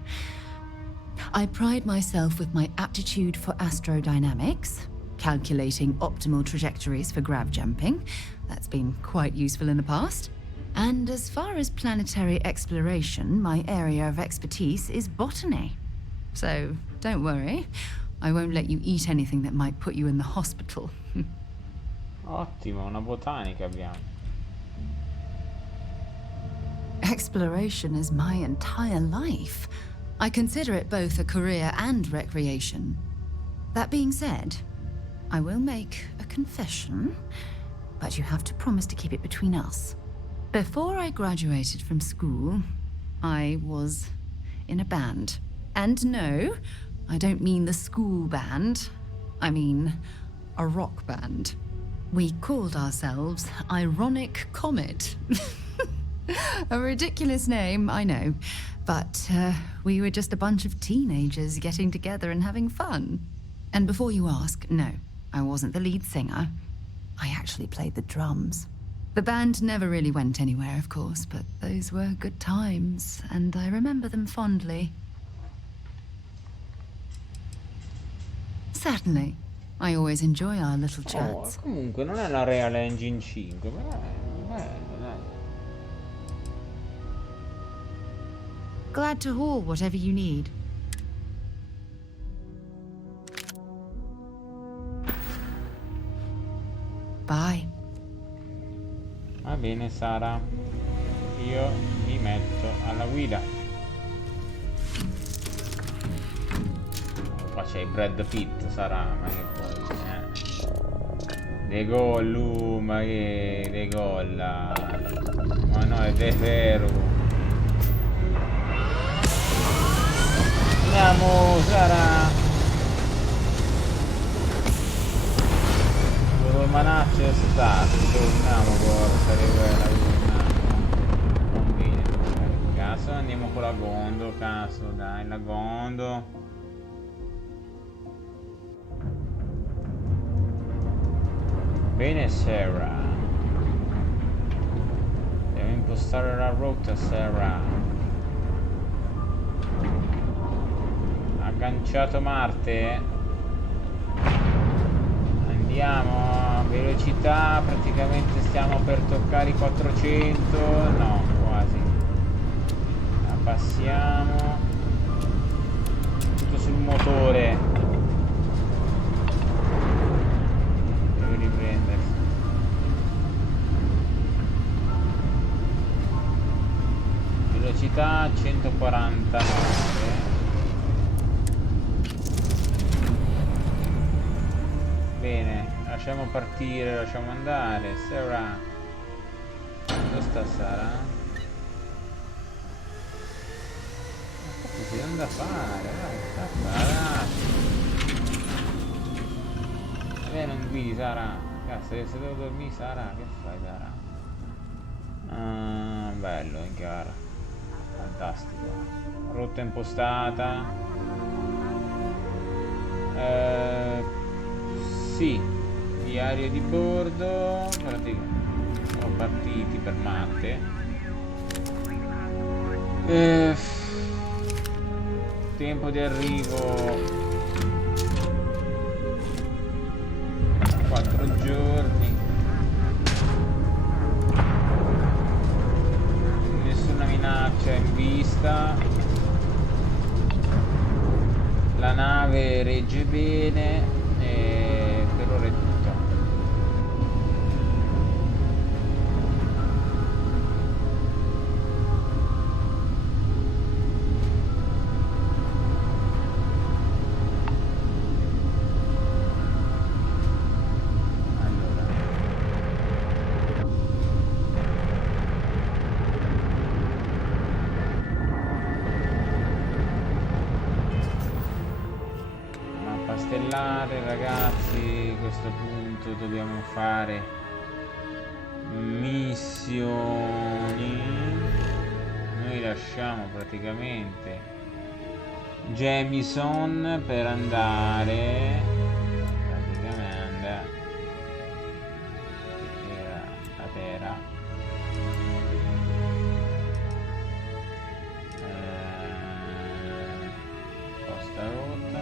I pride myself with my aptitude for astrodynamics, calculating optimal trajectories for grav jumping. That's been quite useful in the past. And as far as planetary exploration, my area of expertise is botany. So, don't worry. I won't let you eat anything that might put you in the hospital. Ottimo, una botanica abbiamo. Exploration is my entire life. I consider it both a career and recreation. That being said, I will make a confession, but you have to promise to keep it between us. Before I graduated from school, I was in a band. And no, I don't mean the school band. I mean a rock band. We called ourselves Ironic Comet. A ridiculous name, I know. But we were just a bunch of teenagers getting together and having fun. And before you ask, no, I wasn't the lead singer. I actually played the drums. The band never really went anywhere, of course, but those were good times, and I remember them fondly. Certainly. I always enjoy our little chats. Comunque non è la Real Engine 5, però è bello, dai. Glad to haul whatever you need. Bye. Va bene, Sara. Io mi metto alla guida. Qua c'è Brad Pitt, Sara, ma che poi, De Gollum, ma che De Golla. Ma no, è De Ferro. Andiamo, Sara. Dove il manaccio è stato? Torniamo, porca di quella. Va bene, caso andiamo con la Gondo, caso, dai, la Gondo. Bene, Sarah. Devo impostare la rotta, Sarah. Agganciato Marte. Andiamo. Velocità. Praticamente stiamo per toccare i 400. No, quasi. La passiamo. Tutto sul motore. Deve riprendersi. Velocità 149. Bene, lasciamo partire, lasciamo andare. Sarah. Dove sta Sarah? Ma cosa si da fare? Sarah. Non guidi, Sarah. Cazzo, se devo dormire, Sarah, che fai, Sarah? Ah, bello, in gara. Fantastico. Rotta impostata. Sì, diario di bordo. Siamo partiti per Marte. Tempo di arrivo 4 giorni. Nessuna minaccia in vista. La nave regge bene. E per ora è tutto. Allora, mappa stellare, ragazzi. A questo punto dobbiamo fare missioni. Noi lasciamo praticamente Jamison per andare praticamente era la Terra. Costa rotta.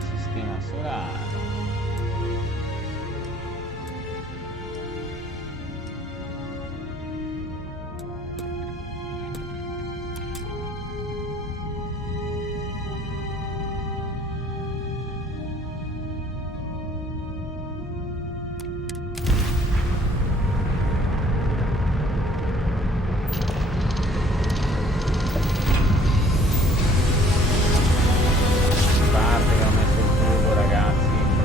Sistema solare. Parte che ho messo il tubo, ragazzi, con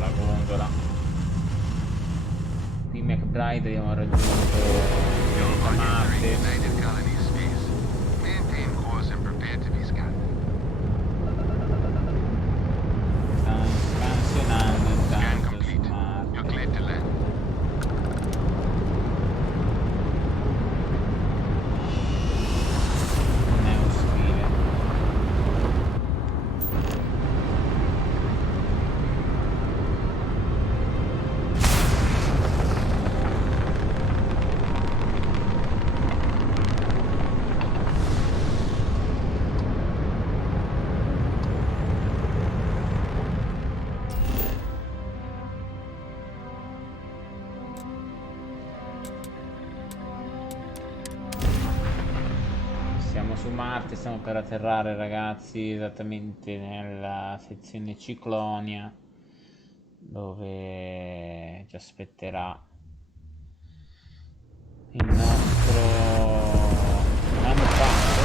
la gondola. Qui Mcbride abbiamo raggiunto Marte. Stanno scansionando intanto su Marte. Neospire. Siamo su Marte, stiamo per atterrare, ragazzi, esattamente nella sezione Ciclonia, dove ci aspetterà il nostro manufatto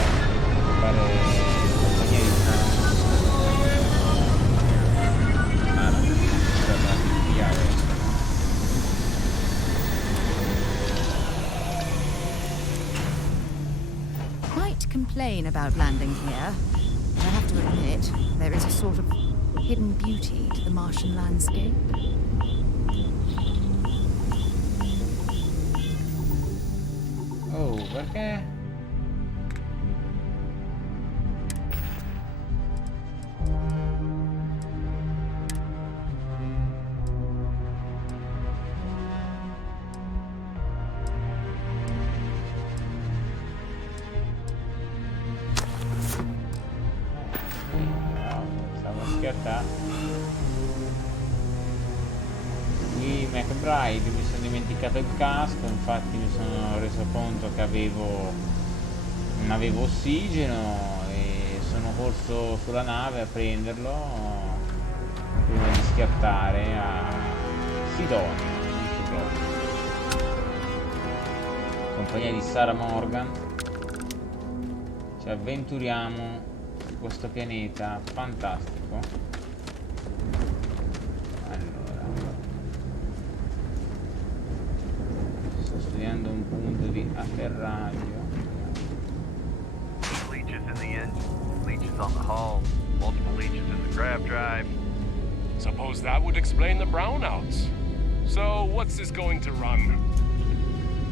per fare compagnia di Might complain about landing here. I have to admit there is a sort of hidden beauty to the Martian landscape. Oh, perché? Qui Mcbride, mi sono dimenticato il casco, infatti mi sono reso conto che non avevo ossigeno e sono corso sulla nave a prenderlo prima di schiattare a Sidonia, molto proprio. In compagnia di Sarah Morgan ci avventuriamo su questo pianeta fantastico. Studiando un punto di atterraggio. Leeches in the engine, leeches on the hull, multiple leeches in the grav drive. Suppose that would explain the brownouts. So, what's this going to run?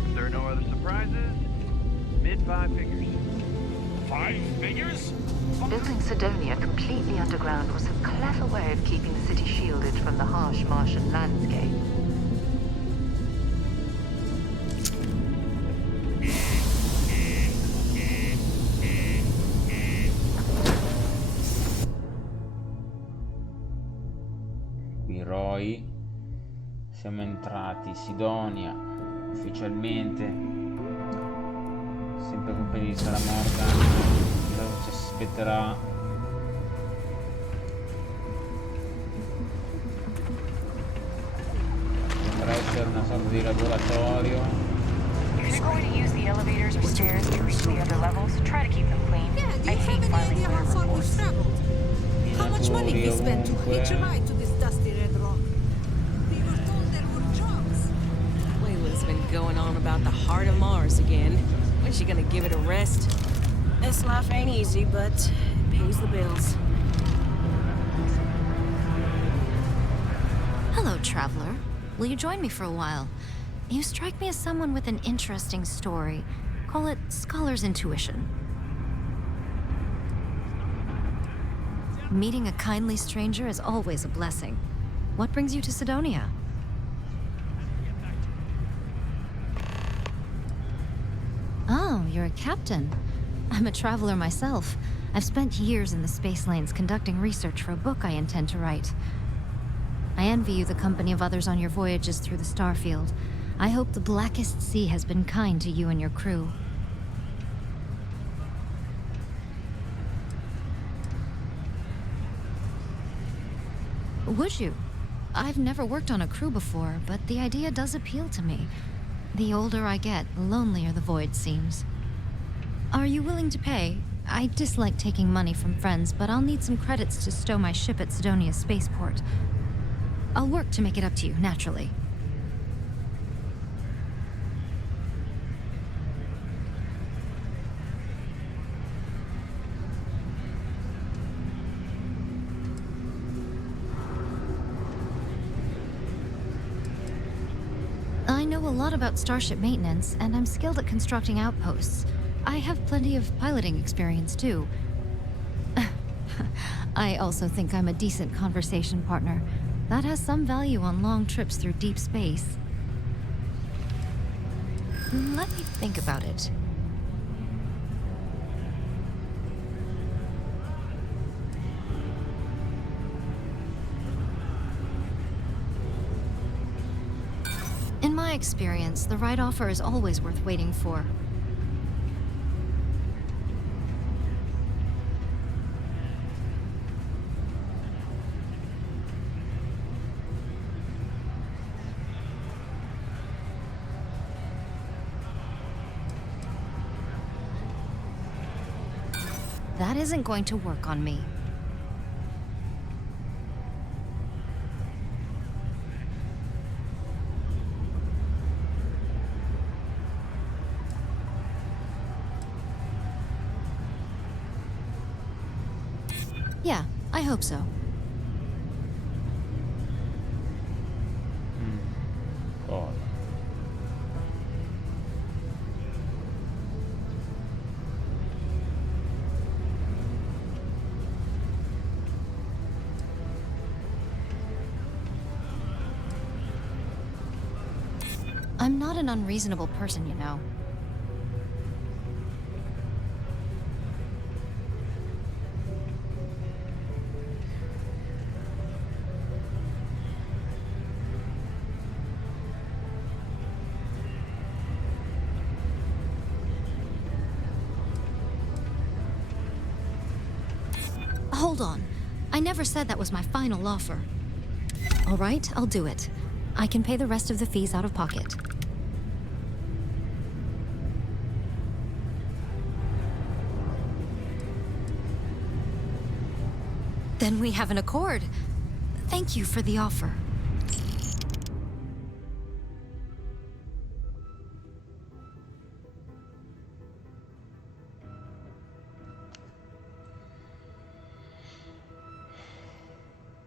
If there are no other surprises, mid-5 figures. 5 figures? Building Sidonia completely underground was a clever way of keeping the city shielded from the harsh Martian landscape. Siamo entrati Sidonia ufficialmente, sempre in compagnia di Sarah Morgan. Ci aspetterà sembra essere una sorta di laboratorio. If you're going to use the elevators or stairs to reach the other levels, try to keep them clean. I hate filing clear reports. How much money we spent to hitch a ride to this dusty red rock? We were told there were jobs. Layla's been going on about the heart of Mars again. When's she gonna give it a rest? This life ain't easy, but it pays the bills. Hello, traveler. Will you join me for a while? You strike me as someone with an interesting story. Call it scholar's intuition. Meeting a kindly stranger is always a blessing. What brings you to Sidonia? Oh, you're a captain. I'm a traveler myself. I've spent years in the space lanes conducting research for a book I intend to write. I envy you the company of others on your voyages through the starfield. I hope the blackest sea has been kind to you and your crew. Would you? I've never worked on a crew before, but the idea does appeal to me. The older I get, the lonelier the void seems. Are you willing to pay? I dislike taking money from friends, but I'll need some credits to stow my ship at Sidonia Spaceport. I'll work to make it up to you, naturally. I know a lot about starship maintenance, and I'm skilled at constructing outposts. I have plenty of piloting experience, too. I also think I'm a decent conversation partner. That has some value on long trips through deep space. Let me think about it. In my experience, the right offer is always worth waiting for. That isn't going to work on me. Yeah, I hope so. Cosa? I'm not an unreasonable person, you know. Hold on. I never said that was my final offer. All right, I'll do it. I can pay the rest of the fees out of pocket. Then we have an accord. Thank you for the offer.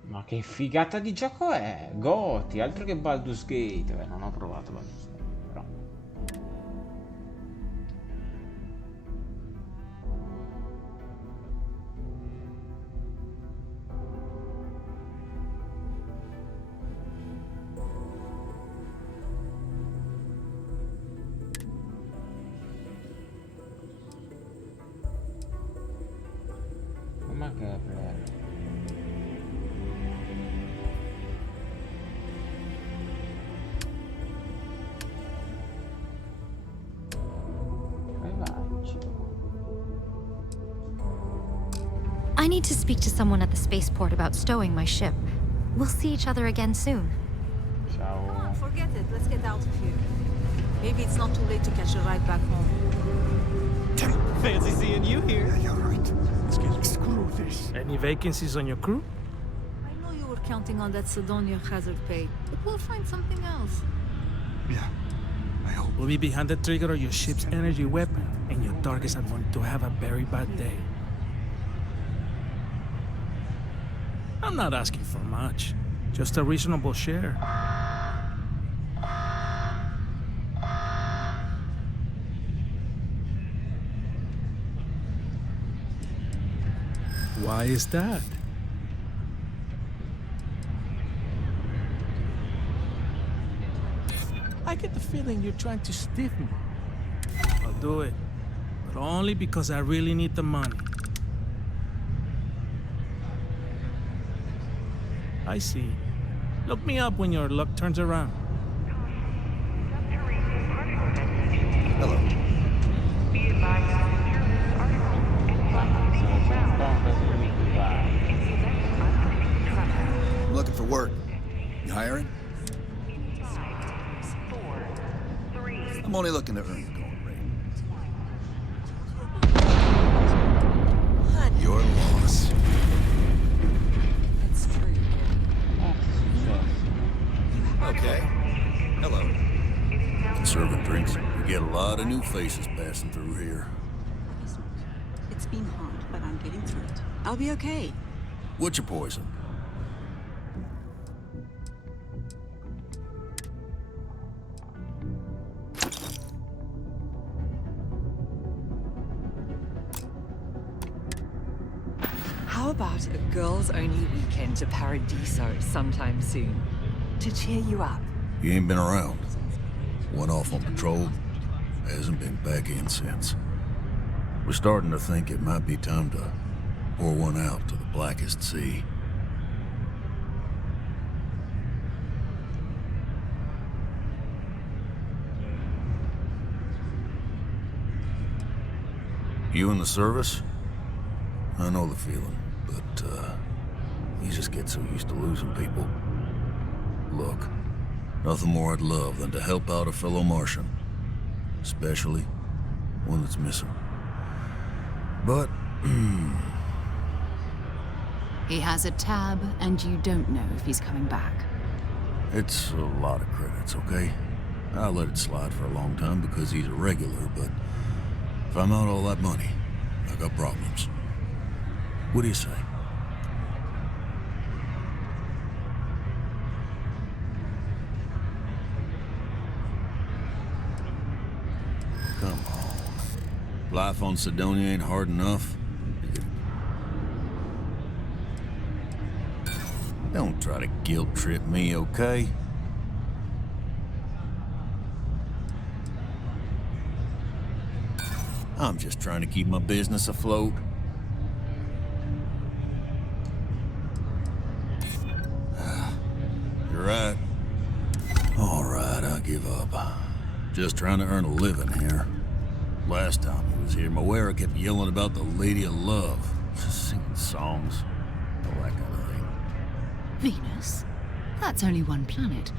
Ma che figata di gioco è? Goti, altro che Baldur's Gate. Beh, non ho provato Baldur's Gate, però. Mcbride. I need to speak to someone at the spaceport about stowing my ship. We'll see each other again soon. Ciao. Forget it. Let's get out of here. Maybe it's not too late to catch a ride back home. Fancy seeing you here. Yeah, you're right. Excuse me. Screw this. Any vacancies on your crew? I know you were counting on that Sidonia hazard pay, but we'll find something else. Yeah, I hope. We'll be behind the trigger of your ship's energy weapon, and your targets are going to have a very bad day. I'm not asking for much, just a reasonable share. Why is that? I get the feeling you're trying to stiff me. I'll do it, but only because I really need the money. I see. Look me up when your luck turns around. Hello. I'm looking for work. You hiring? I'm only looking to earn the going rate. Your loss. That's true. Okay. Hello. Serving drinks. We get a lot of new faces passing through here. It's been hard, but I'm getting through it. I'll be okay. What's your poison? How about a girls-only weekend to Paradiso sometime soon? To cheer you up. You ain't been around. Went off on patrol. Hasn't been back in since. We're starting to think it might be time to pour one out to the blackest sea. You in the service? I know the feeling, but, you just get so used to losing people. Look, nothing more I'd love than to help out a fellow Martian. Especially one that's missing. But, He has a tab, and you don't know if he's coming back. it's a lot of credits, okay? I let it slide for a long time because he's a regular, but if I'm out all that money, I got problems. What do you say? life on Sidonia ain't hard enough. Don't try to guilt trip me, okay? I'm just trying to keep my business afloat. You're right. All right, I give up. Just trying to earn a living here. Last time he was here, Moira kept yelling about the Lady of Love. Just singing songs. All that kind of thing. Venus? That's only one planet.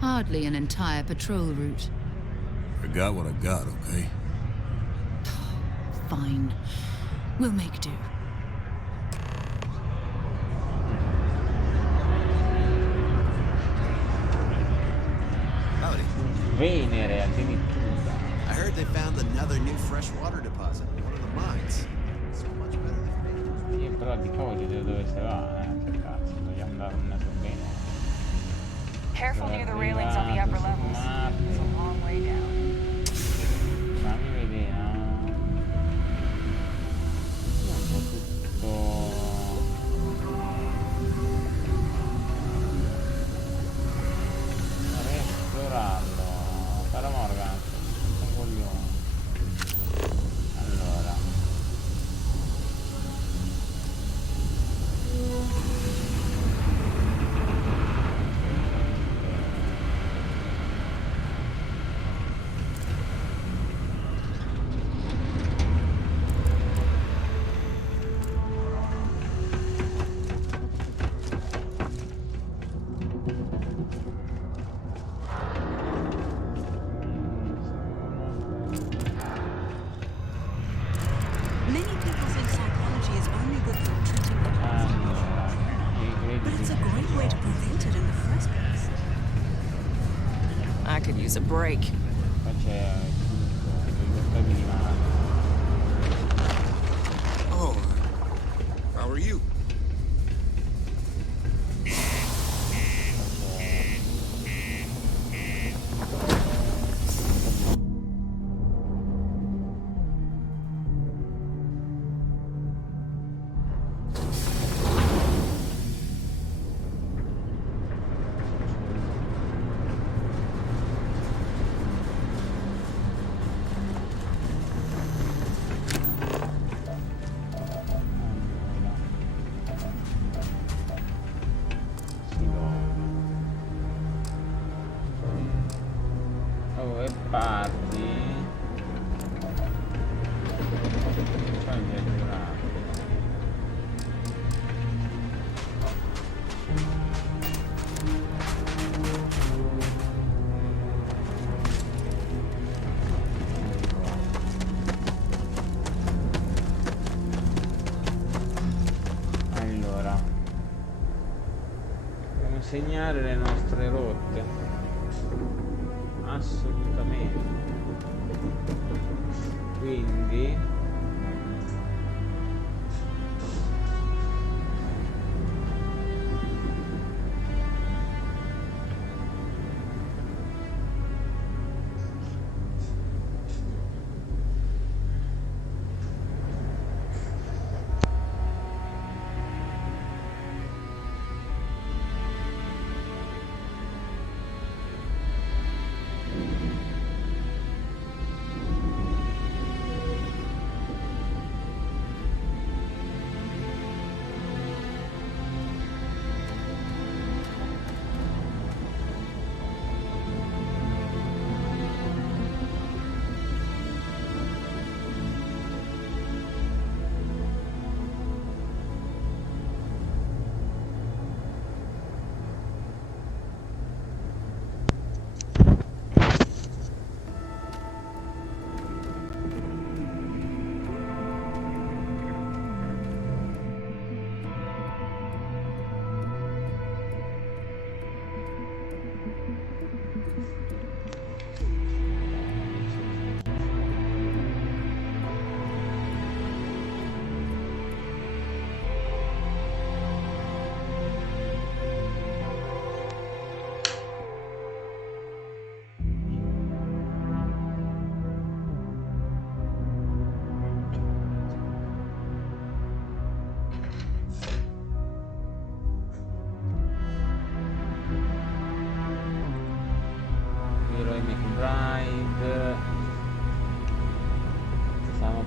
Hardly an entire patrol route. I got what I got, okay? Fine. We'll make do. Howdy. Venere, addirittura. I heard they found another new freshwater deposit in one of the mines. So much better than Io però di cavolo dove se va, che cazzo, vogliamo andare un naso bene. Careful near the railings on the upper levels. It's a long way down. Fammi vedere, no? Un po' tutto... Esplorarlo. Cara Morgan, un coglione. Allora. Many people think psychology is only good for treating depression. But it's a great way to prevent it in the first place. I could use a break. Qua c'è i stabili male. Oh, how are you? Oh, e parti. Fai il giornato. Allora, dobbiamo segnare le nostre rotte. Assolutamente. Quindi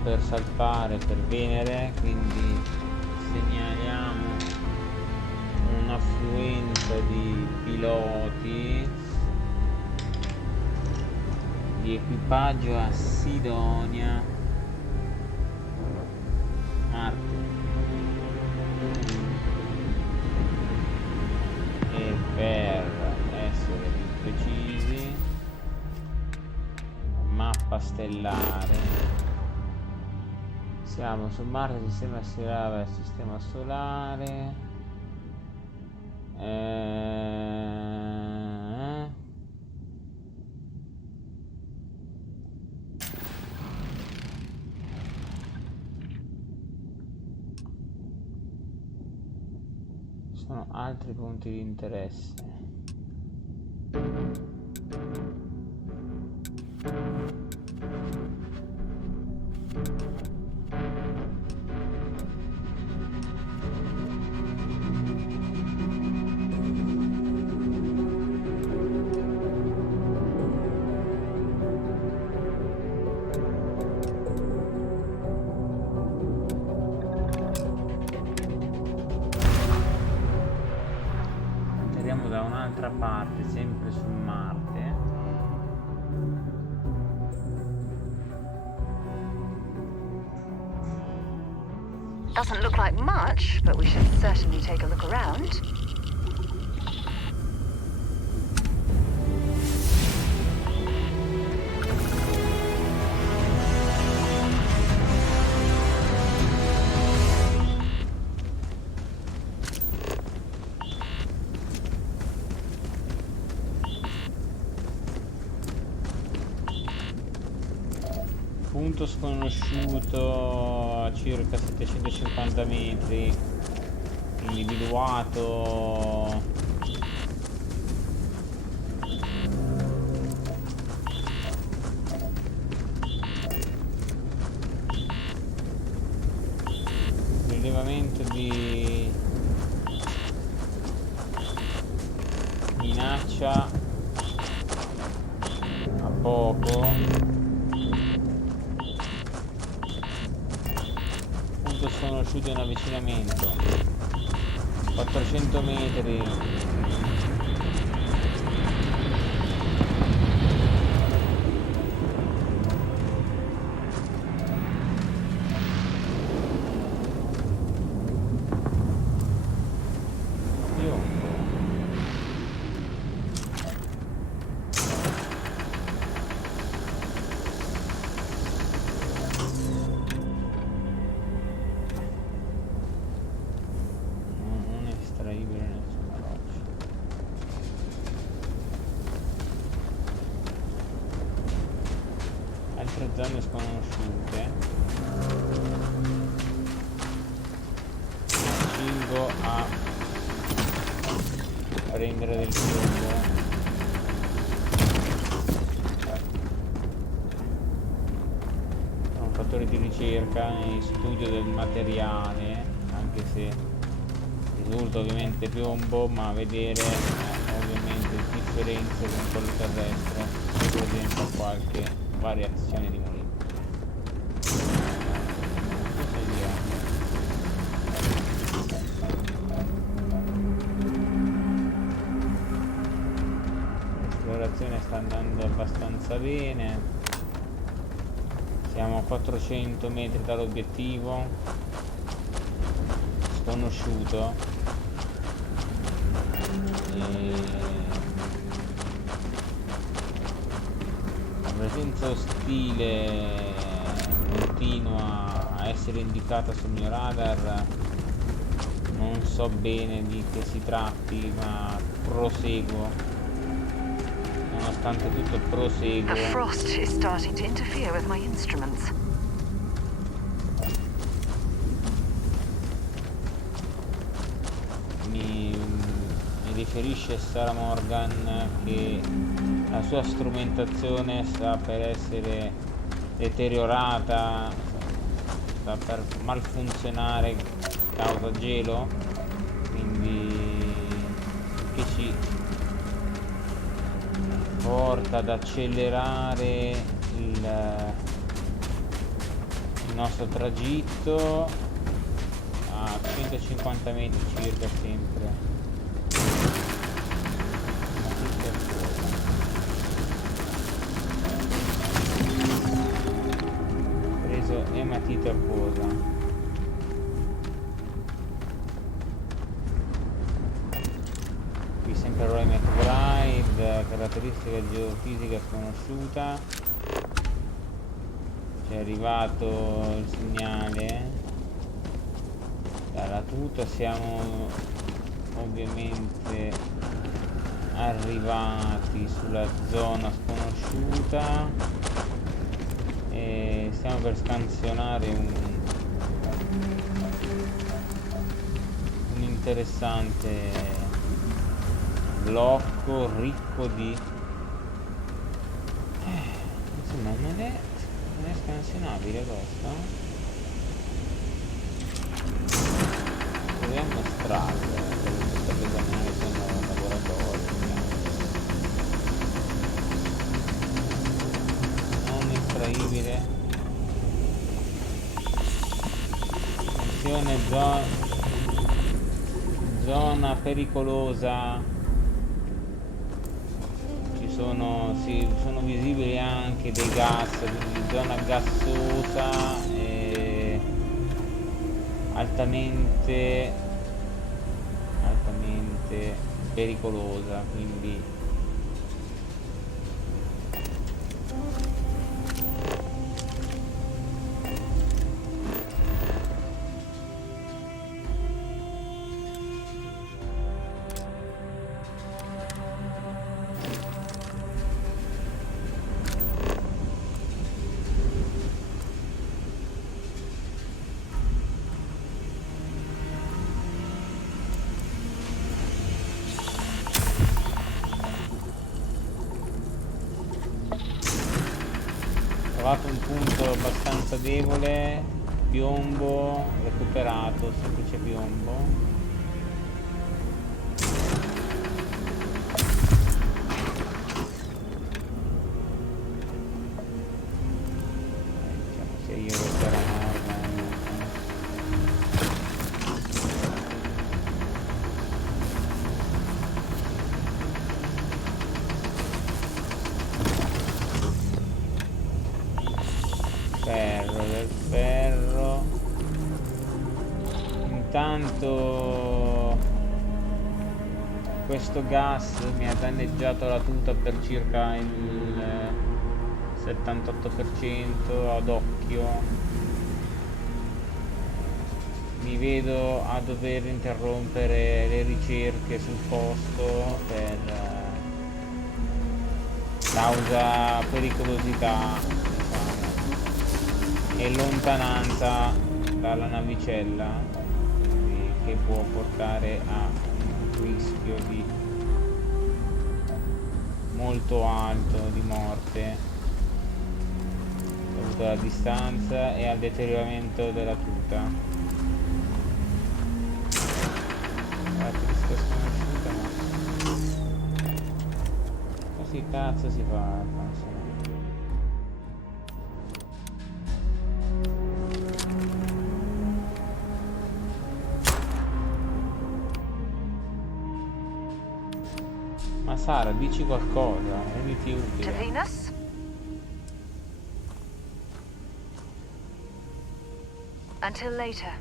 per salpare per Venere, quindi segnaliamo un'affluenza di piloti di equipaggio a Sidonia, Marte. E per essere più precisi, mappa stellare, siamo su Marte, sistema stellare, sistema solare. Sono altri punti di interesse. Da un'altra parte, sempre su Marte. Doesn't look like much, but we should certainly take a look around. Punto sconosciuto a circa 750 metri, individuato. Rilevamento di minaccia a poco. Sconosciuto in avvicinamento, 400 metri. Altre zone sconosciute. Cingo a prendere del fuoco. È un fattore di ricerca e studio del materiale, anche se risulta ovviamente piombo, ma vedere ovviamente differenze con quello terrestre presenta qualche variazione di molecola. L'esplorazione sta andando abbastanza bene, siamo a 400 metri dall'obiettivo sconosciuto la presenza ostile continua a essere indicata sul mio radar. Non so bene di che si tratti, ma proseguo. Nonostante tutto proseguo. The frost is starting to interfere with my instruments. Mi riferisce Sarah Morgan che la sua strumentazione sta per essere deteriorata, sta per malfunzionare causa gelo, quindi che ci porta ad accelerare il nostro tragitto a 150 metri circa sempre. Preso ematite acquosa. Qui sempre Roy Mcbride, caratteristica geofisica sconosciuta. Ci è arrivato il segnale dalla tuta, siamo ovviamente arrivati sulla zona sconosciuta e stiamo per scansionare un interessante blocco ricco di insomma non è scansionabile questo. Proviamo a estrarre questa esaminare sono un laboratorio non estraibile. Attenzione, zona pericolosa. Sono visibili anche dei gas, quindi zona gassosa e altamente pericolosa, quindi trovato un punto abbastanza debole, piombo recuperato, semplice piombo. Diciamo sia io che era del ferro. Intanto questo gas mi ha danneggiato la tuta per circa il 78% ad occhio. Mi vedo a dover interrompere le ricerche sul posto per causa pericolosità e lontananza dalla navicella, che può portare a un rischio di molto alto di morte dovuto alla distanza e al deterioramento della tuta. Caratteristica sconosciuta, ma così cazzo si fa. Ma Sara, dici qualcosa, renditi utile. To Venus? Until later.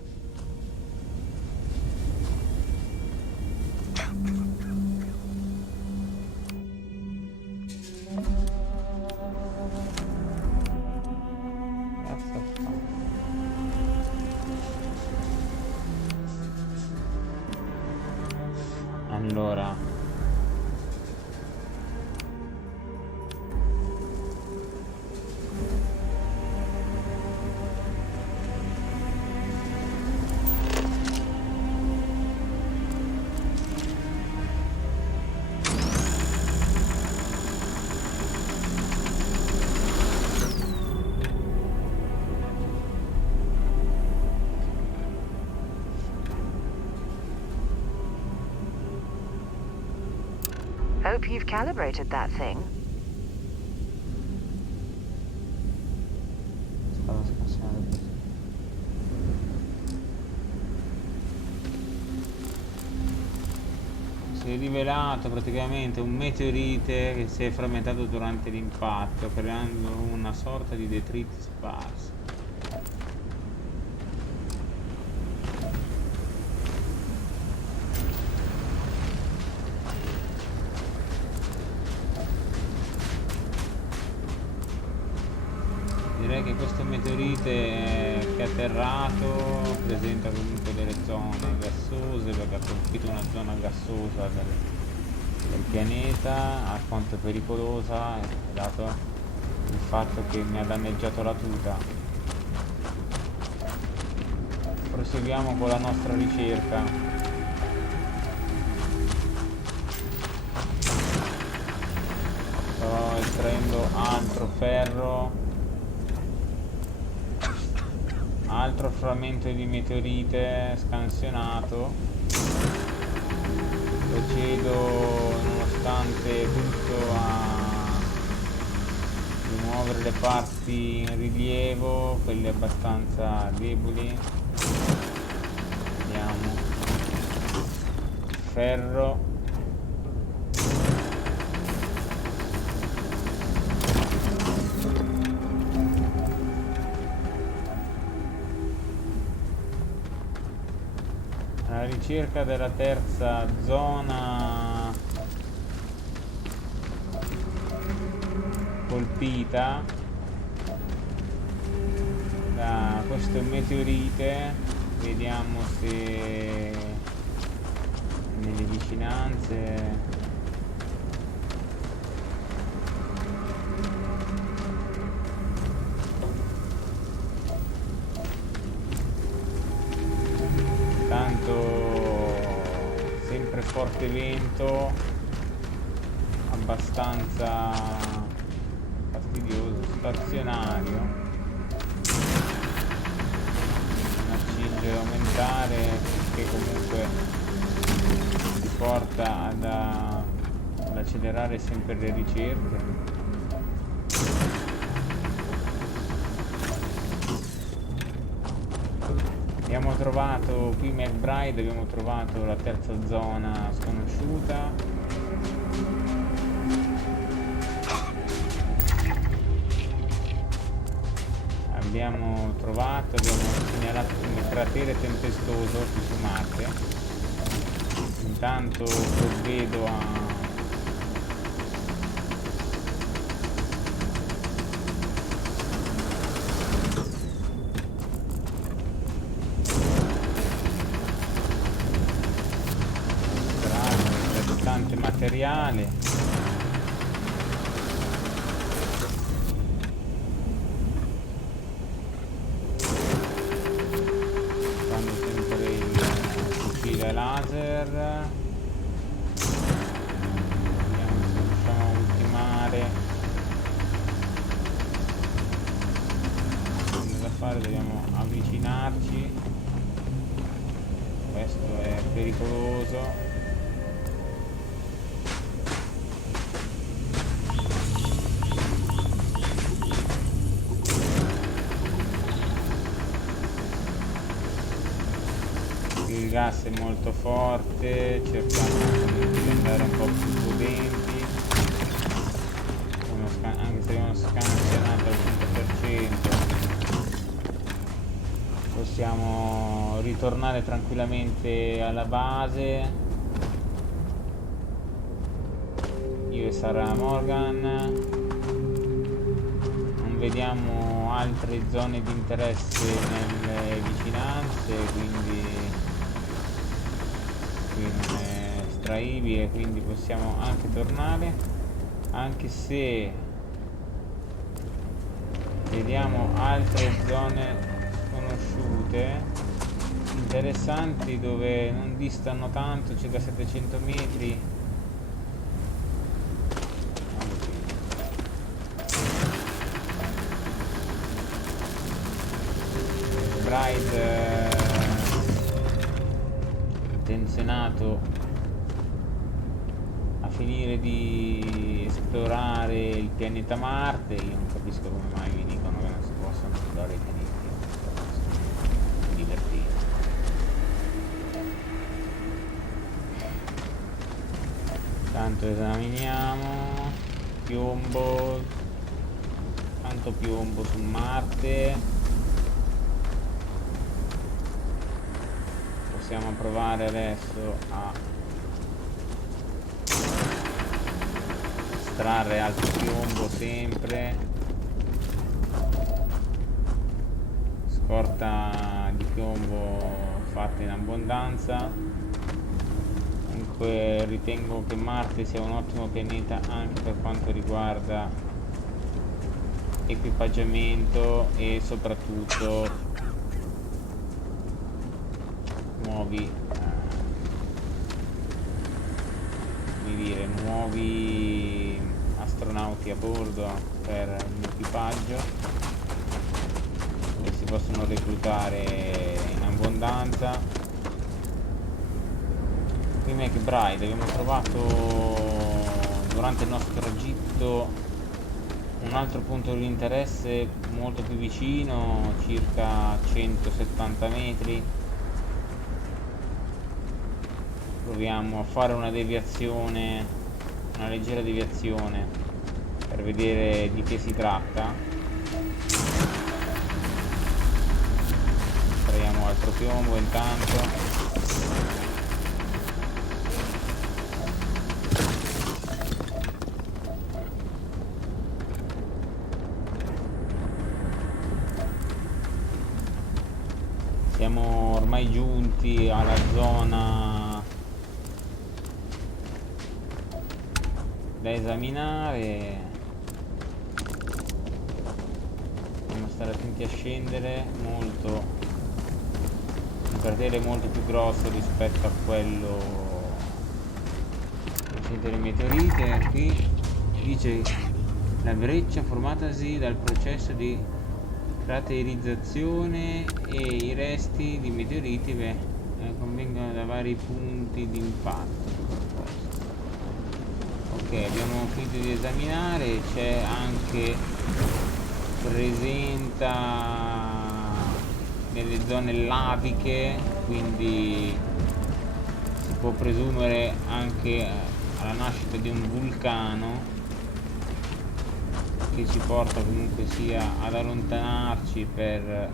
Allora, Hope you've calibrated that thing. stavo scansando. si è rivelato praticamente un meteorite che si è frammentato durante l'impatto, creando una sorta di detriti sparsi. Direi che questo meteorite che è atterrato presenta comunque delle zone gassose, perché ha colpito una zona gassosa del pianeta, alquanto pericolosa, dato il fatto che mi ha danneggiato la tuta. Proseguiamo con la nostra ricerca. Sto estraendo altro ferro. Altro frammento di meteorite scansionato. Procedo nonostante tutto a rimuovere le parti in rilievo, quelle abbastanza deboli. Vediamo. Ferro. Alla ricerca della terza zona colpita da questo meteorite, vediamo se nelle vicinanze sempre forte vento, abbastanza fastidioso, stazionario, non accinge ad aumentare, che comunque ti porta ad accelerare sempre le ricerche. Abbiamo trovato qui Mcbride, abbiamo trovato la terza zona sconosciuta. Abbiamo segnalato come cratere tempestoso qui su Marte. Intanto provvedo a materiale. Usando sempre il fucile laser. Vediamo se riusciamo a ultimare. Da fare, dobbiamo avvicinarci. Questo è pericoloso. Il gas è molto forte, cerchiamo di andare un po' più prudenti, anche se abbiamo scansionato al 100%, possiamo ritornare tranquillamente alla base, io e Sarah Morgan. Non vediamo altre zone di interesse nelle vicinanze, quindi non è estraibile, quindi possiamo anche tornare, anche se vediamo altre zone sconosciute interessanti dove non distano tanto, circa 700 metri. Mcbride intenzionato a finire di esplorare il pianeta Marte. Io non capisco come mai vi dicono che non si possono esplorare i pianeti, divertire. Tanto esaminiamo. Piombo. Tanto piombo su Marte. Possiamo provare adesso a estrarre altro piombo sempre. Scorta di piombo fatta in abbondanza. Comunque ritengo che Marte sia un ottimo pianeta anche per quanto riguarda equipaggiamento e soprattutto nuovi astronauti a bordo per l'equipaggio, che si possono reclutare in abbondanza. Qui Mcbride abbiamo trovato durante il nostro tragitto un altro punto di interesse molto più vicino, circa 170 metri. Proviamo a fare una deviazione, una leggera deviazione per vedere di che si tratta. Estraiamo altro piombo intanto. Siamo ormai giunti alla zona da esaminare. Dobbiamo stare attenti a scendere molto. Un cratere molto più grosso rispetto a quello delle meteorite. Qui dice la breccia formatasi dal processo di craterizzazione e i resti di meteoriti convengono da vari punti di impatto. Ok, abbiamo finito di esaminare. C'è anche, presenta delle zone laviche, quindi si può presumere anche alla nascita di un vulcano, che ci porta comunque sia ad allontanarci per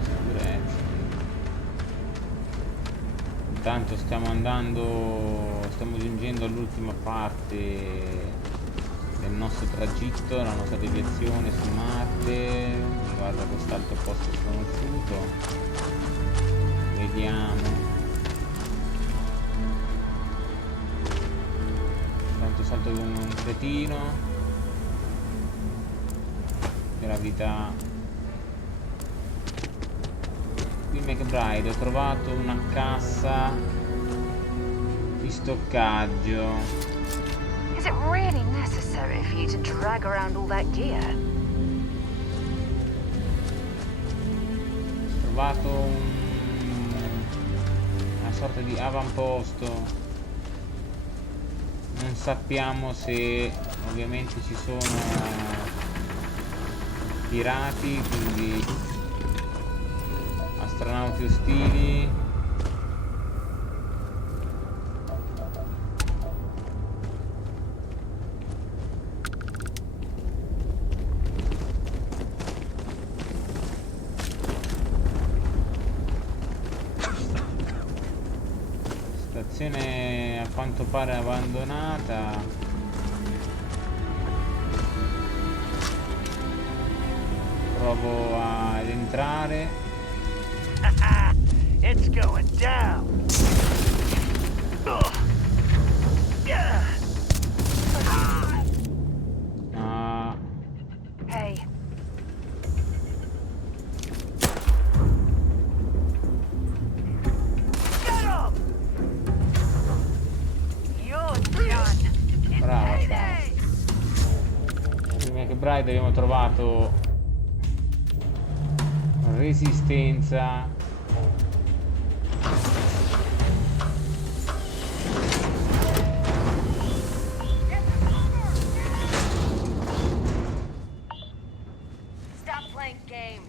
sicurezza. Intanto stiamo giungendo all'ultima parte del nostro tragitto, la nostra deviazione su Marte riguarda quest'altro posto sconosciuto. Vediamo. Salto come un cretino. Gravità. Qui Mcbride ho trovato una cassa di stoccaggio. Is it really necessary for you to drag around all that gear? Ho trovato una sorta di avamposto. Non sappiamo se ovviamente ci sono pirati, quindi astronauti ostili. Stazione a quanto pare abbandonata. Provo ad entrare. It's going down. Hey. Get him! You're done. Brava. Prima che Mcbride abbiamo trovato resistenza. Stop playing games.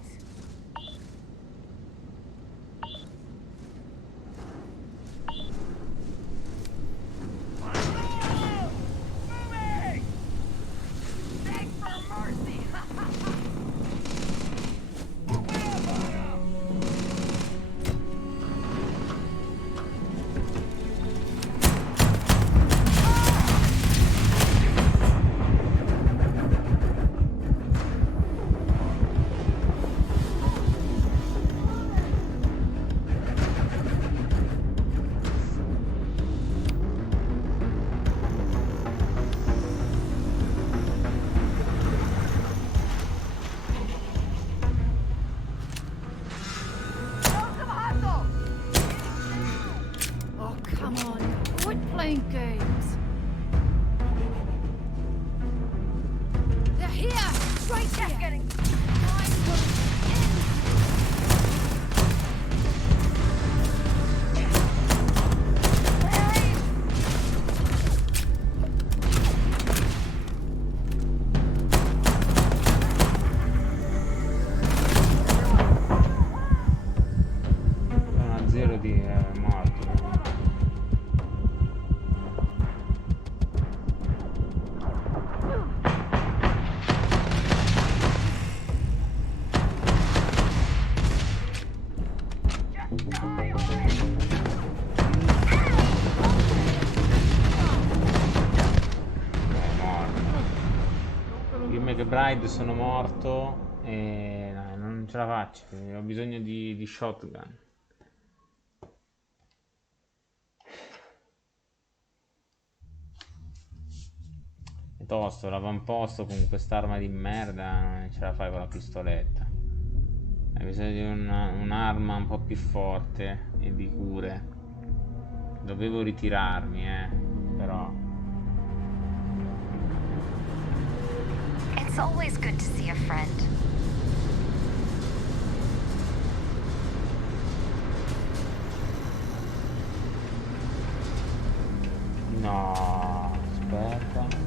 Mcbride sono morto e no, non ce la faccio, ho bisogno di shotgun. È tosto, l'avamposto con quest'arma di merda non ce la fai con la pistoletta. Hai bisogno di un'arma un po' più forte e di cure. Dovevo ritirarmi, però. It's always good to see a friend. No, aspetta.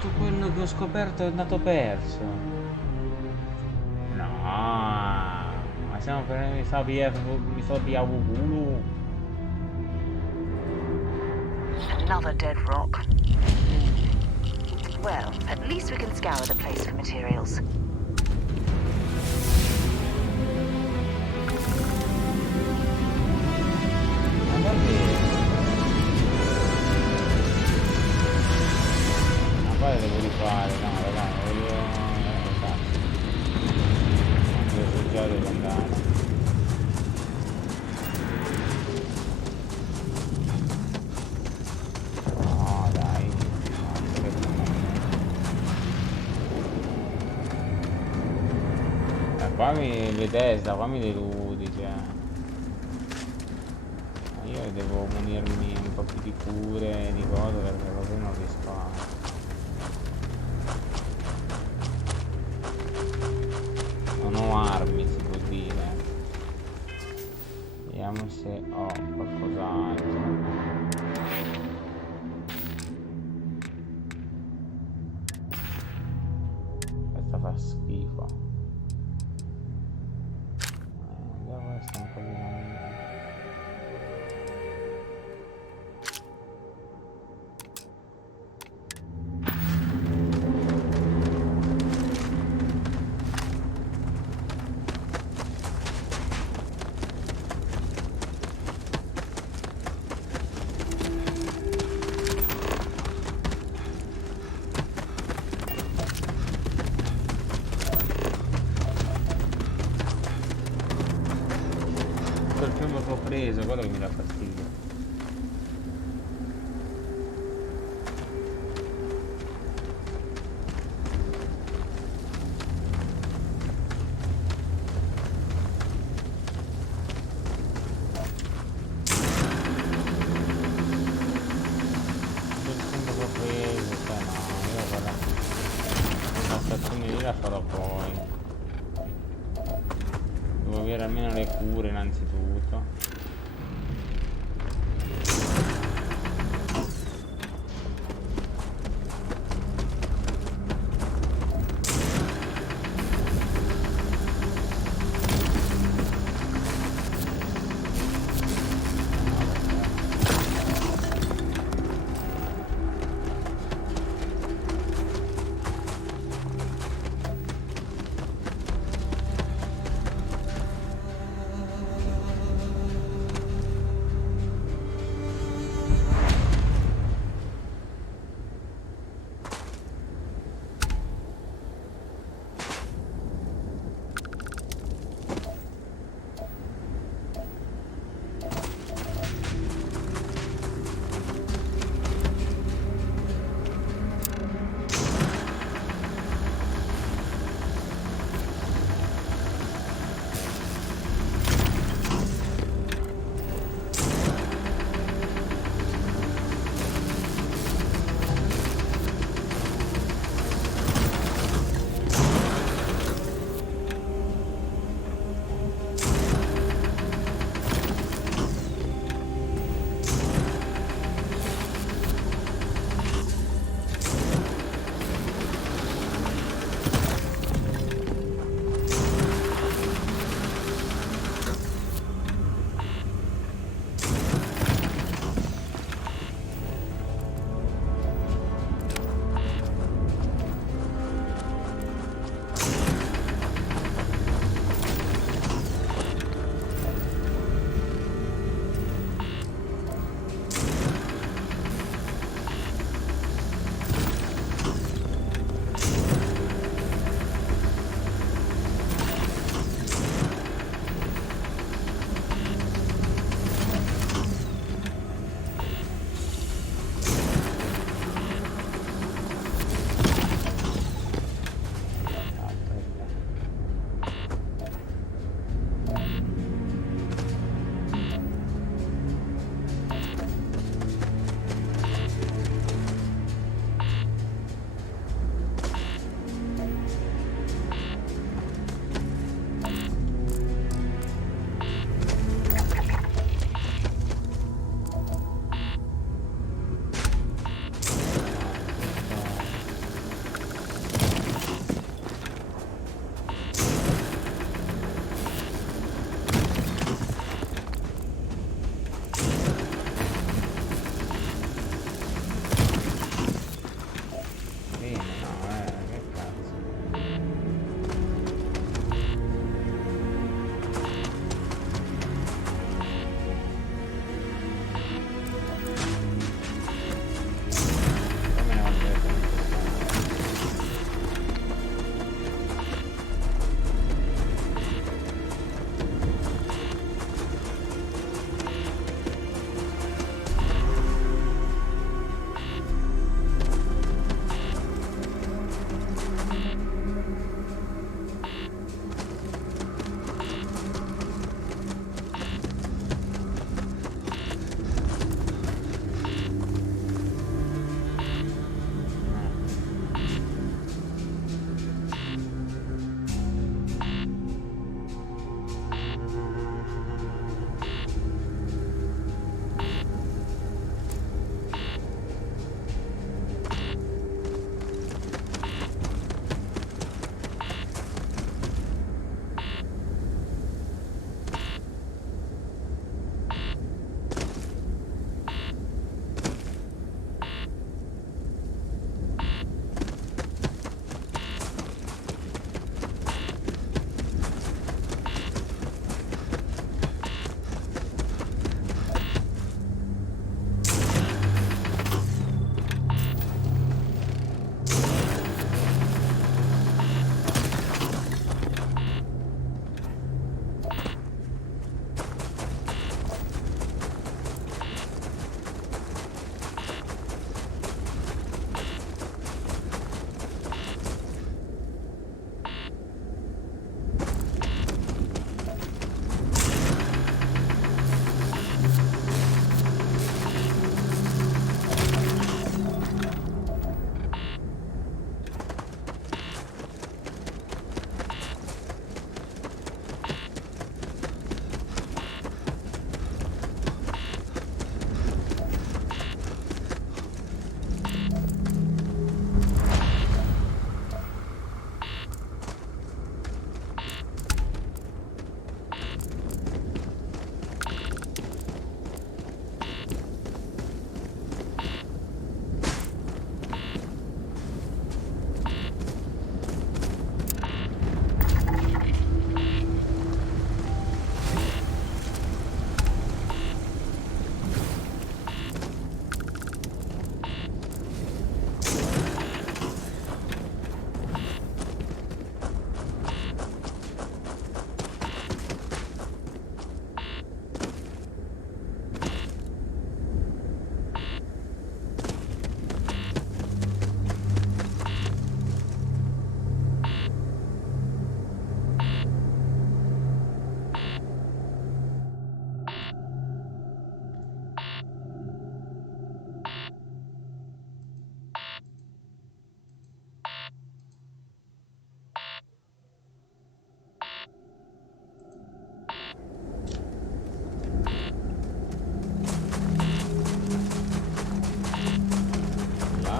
Tutto quello che ho scoperto è andato perso. No, ma siamo per mi sto via culo. Another dead rock. Well, at least we can scour the place for materials. Poi devo rifare, no raga, voglio... Anche già devo andare. No dai, qua mi Bethesda, qua mi deludi, cioè. Io devo munirmi un po' più di cure, di cose, perché così non riesco a... Non ho armi, si può dire. Vediamo se ho qualcos'altro. Questa fa schifo. Questa un po' di maniera. Preso, quello che mi dà fastidio. Quel che ho preso, cioè no, io guarda, la stazione lì la farò poi. Devo avere almeno le cure innanzitutto.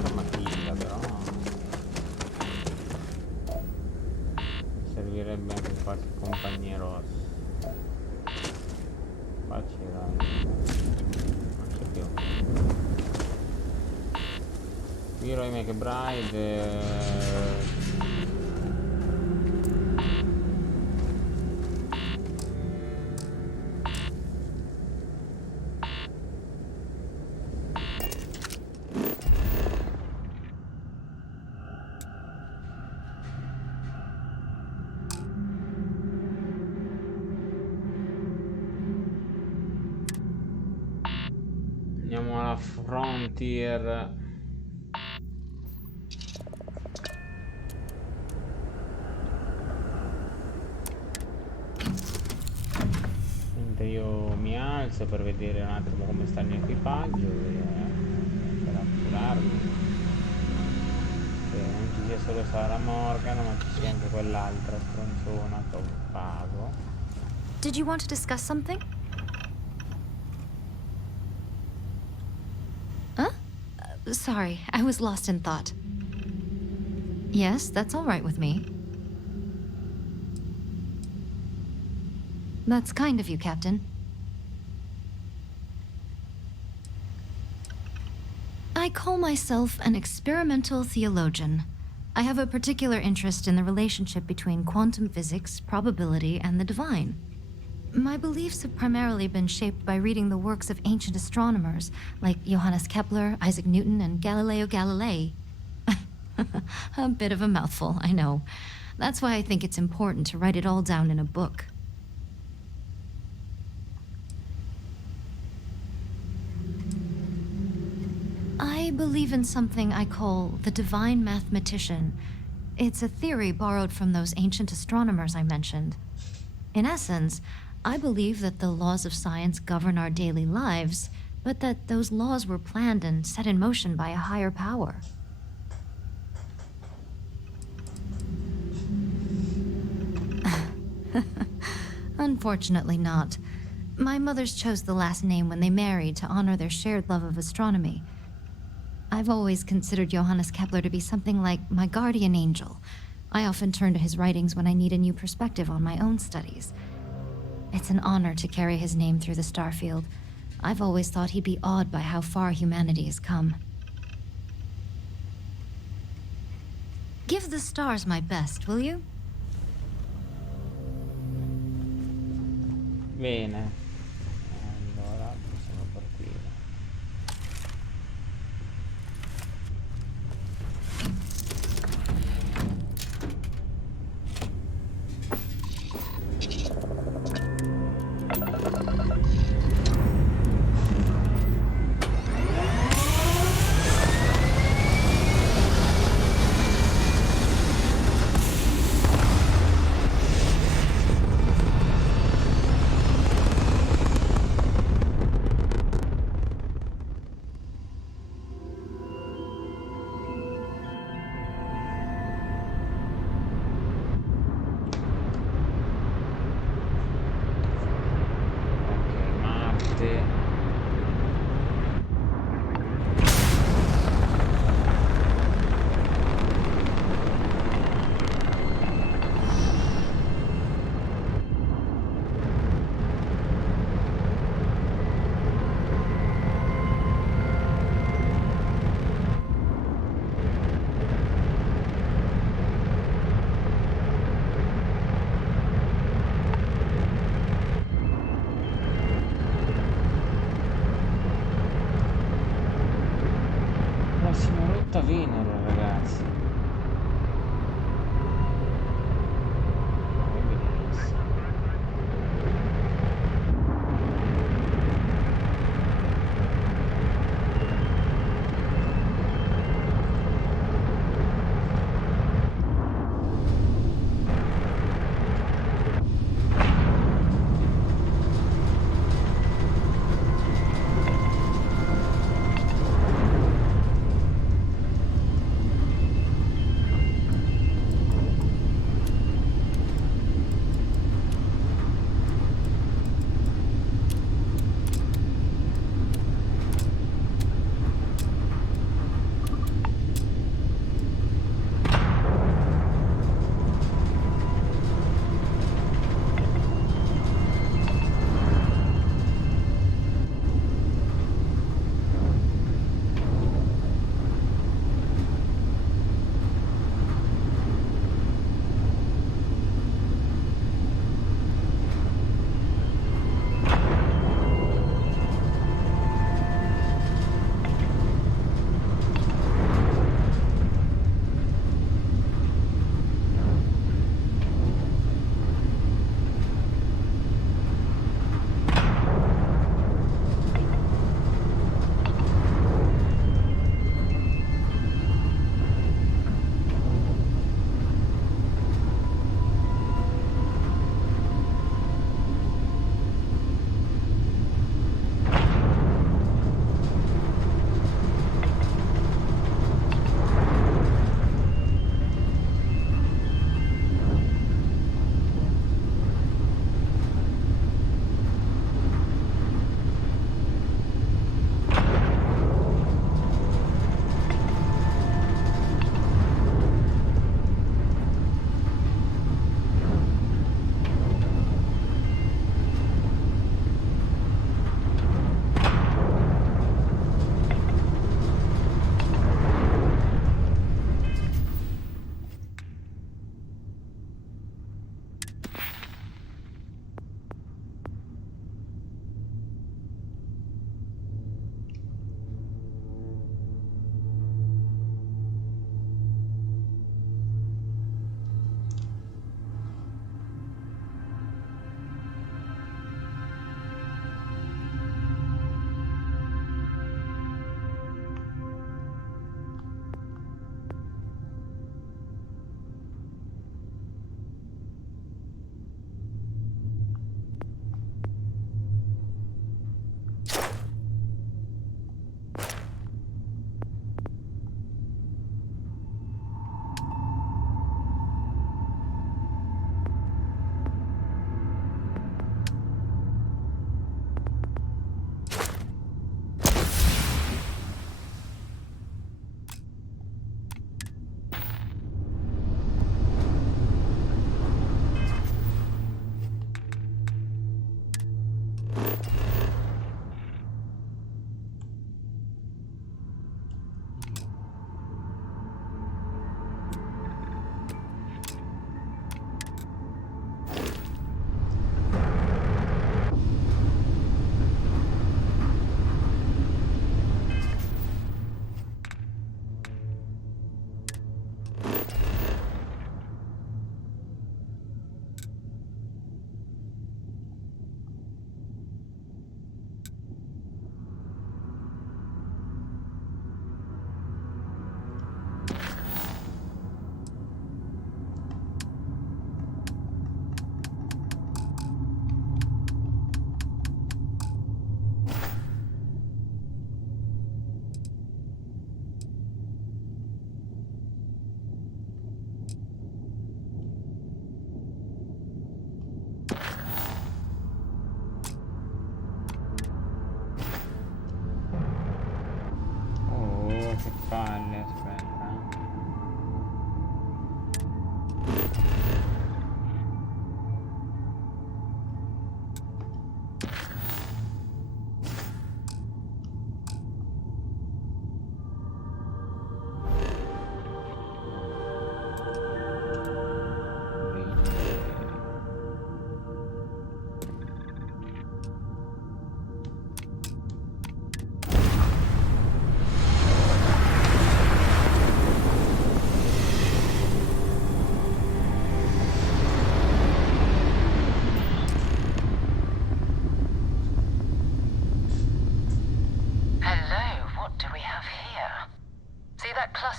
un'armativa, però servirebbe anche qualche compagnia rossa. Qua c'era, non c'è più. Leroy Mcbride. Andiamo alla Frontier. Mentre io mi alzo per vedere un attimo come sta il mio equipaggio per appurarmi che non ci sia solo Sarah Morgan, ma ci sia anche quell'altra stronzona che ho pago. Did you want to discuss something? Huh? Sorry, I was lost in thought. Yes, that's all right with me. That's kind of you, Captain. I call myself an experimental theologian. I have a particular interest in the relationship between quantum physics, probability, and the divine. My beliefs have primarily been shaped by reading the works of ancient astronomers like Johannes Kepler, Isaac Newton, and Galileo Galilei. A bit of a mouthful, I know. That's why I think it's important to write it all down in a book. I believe in something I call the divine mathematician. It's a theory borrowed from those ancient astronomers I mentioned. In essence, I believe that the laws of science govern our daily lives, but that those laws were planned and set in motion by a higher power. Unfortunately not. My mothers chose the last name when they married to honor their shared love of astronomy. I've always considered Johannes Kepler to be something like my guardian angel. I often turn to his writings when I need a new perspective on my own studies. It's an honor to carry his name through the starfield. I've always thought he'd be awed by how far humanity has come. Give the stars my best, will you? Bene. Allora, possiamo partire. Venere, ragazzi.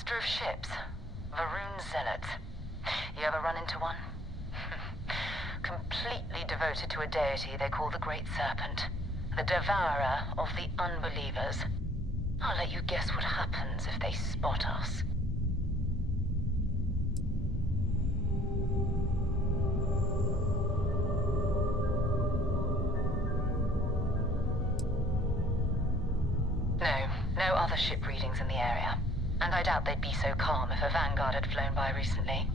cluster of ships. Varun Zealots. You ever run into one? Completely devoted to a deity they call the Great Serpent. The devourer of the unbelievers. I'll let you guess what happens if they spot us. No other ship readings in the area. And I doubt they'd be so calm if a vanguard had flown by recently.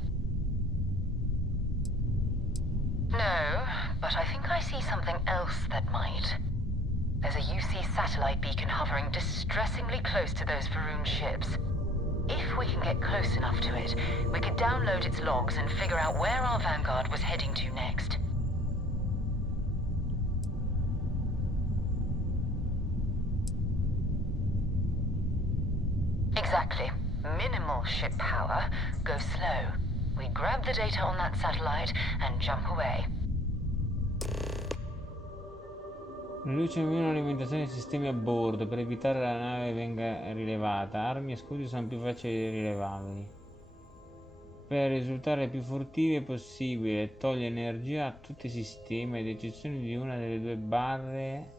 No, but I think I see something else that might. There's a UC satellite beacon hovering distressingly close to those Varun ships. If we can get close enough to it, we could download its logs and figure out where our vanguard was heading to next. Exactly. Minimal ship power. Go slow. We grab the data on that satellite and jump away. Riduce meno l'alimentazione dei sistemi a bordo per evitare che la nave venga rilevata. Armi e scudi sono più facili rilevabili. Per risultare più furtivi è possibile togliere energia a tutti i sistemi, ad eccezione di una delle due barre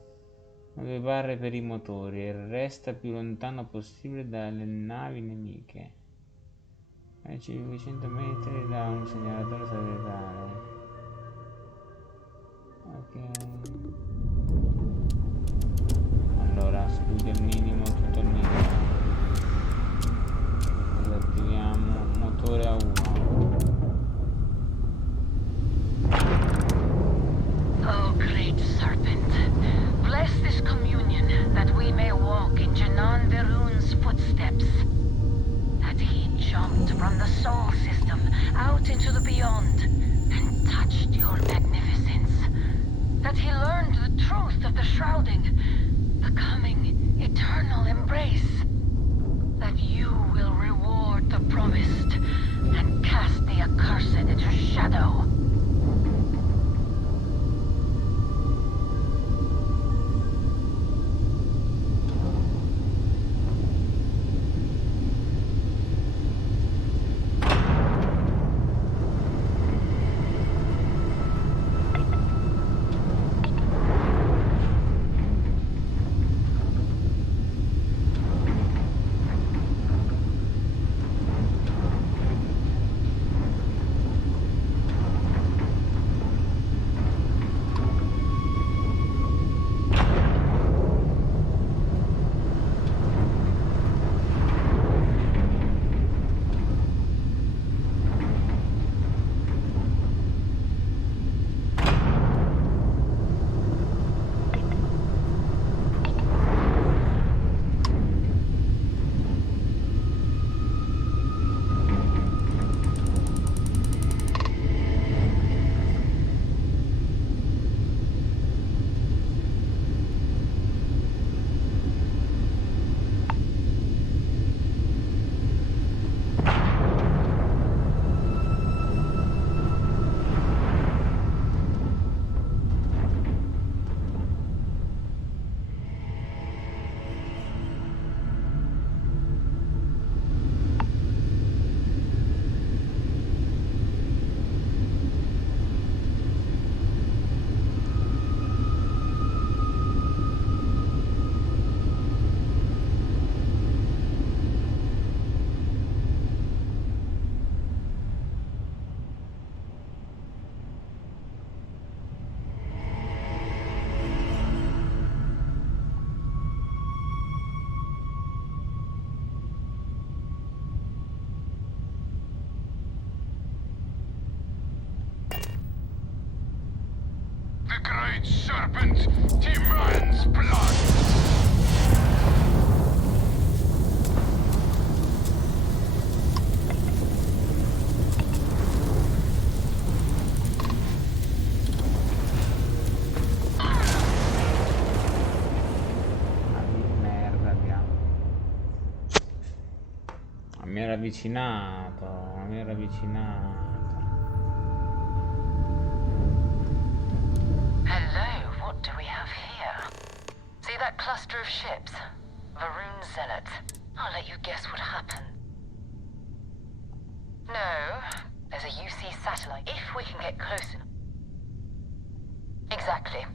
per i motori, e resta più lontano possibile dalle navi nemiche. A 500 metri da un segnalatore satellitare. Ok. Allora, scudi al minimo, tutto al minimo. Disattiviamo motore a 1. Oh, great serpent, bless this communion that we may walk in Janan Varun's footsteps. That he jumped from the Sol system out into the beyond and touched your magnificence. That he learned the truth of the shrouding, the coming eternal embrace. That you will reward the promised and cast the accursed into shadow. The great serpent demands blood! Mi era avvicinato, mi era avvicinato. Hello, what do we have here? See that cluster of ships? Varun Zealots. I'll let you guess what happened. we can get closer. Exactly.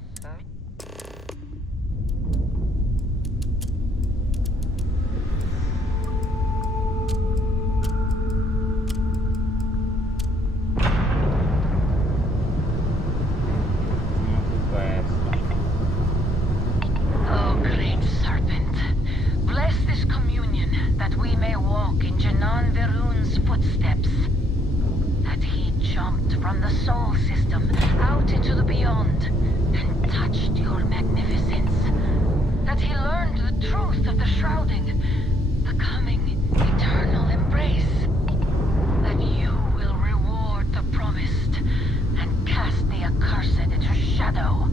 Oh, great serpent, bless this communion that we may walk in Janan Verun's footsteps. That he jumped from the soul system out into the beyond and touched your magnificence. That he learned the truth of the shrouding, the coming eternal embrace. That you will reward the promised and cast the accursed into shadow.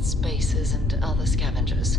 Spacers and other scavengers.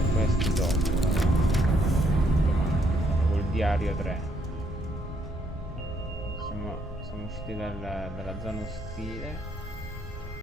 la quest dopo, col diario 3. Siamo usciti dalla zona ostile.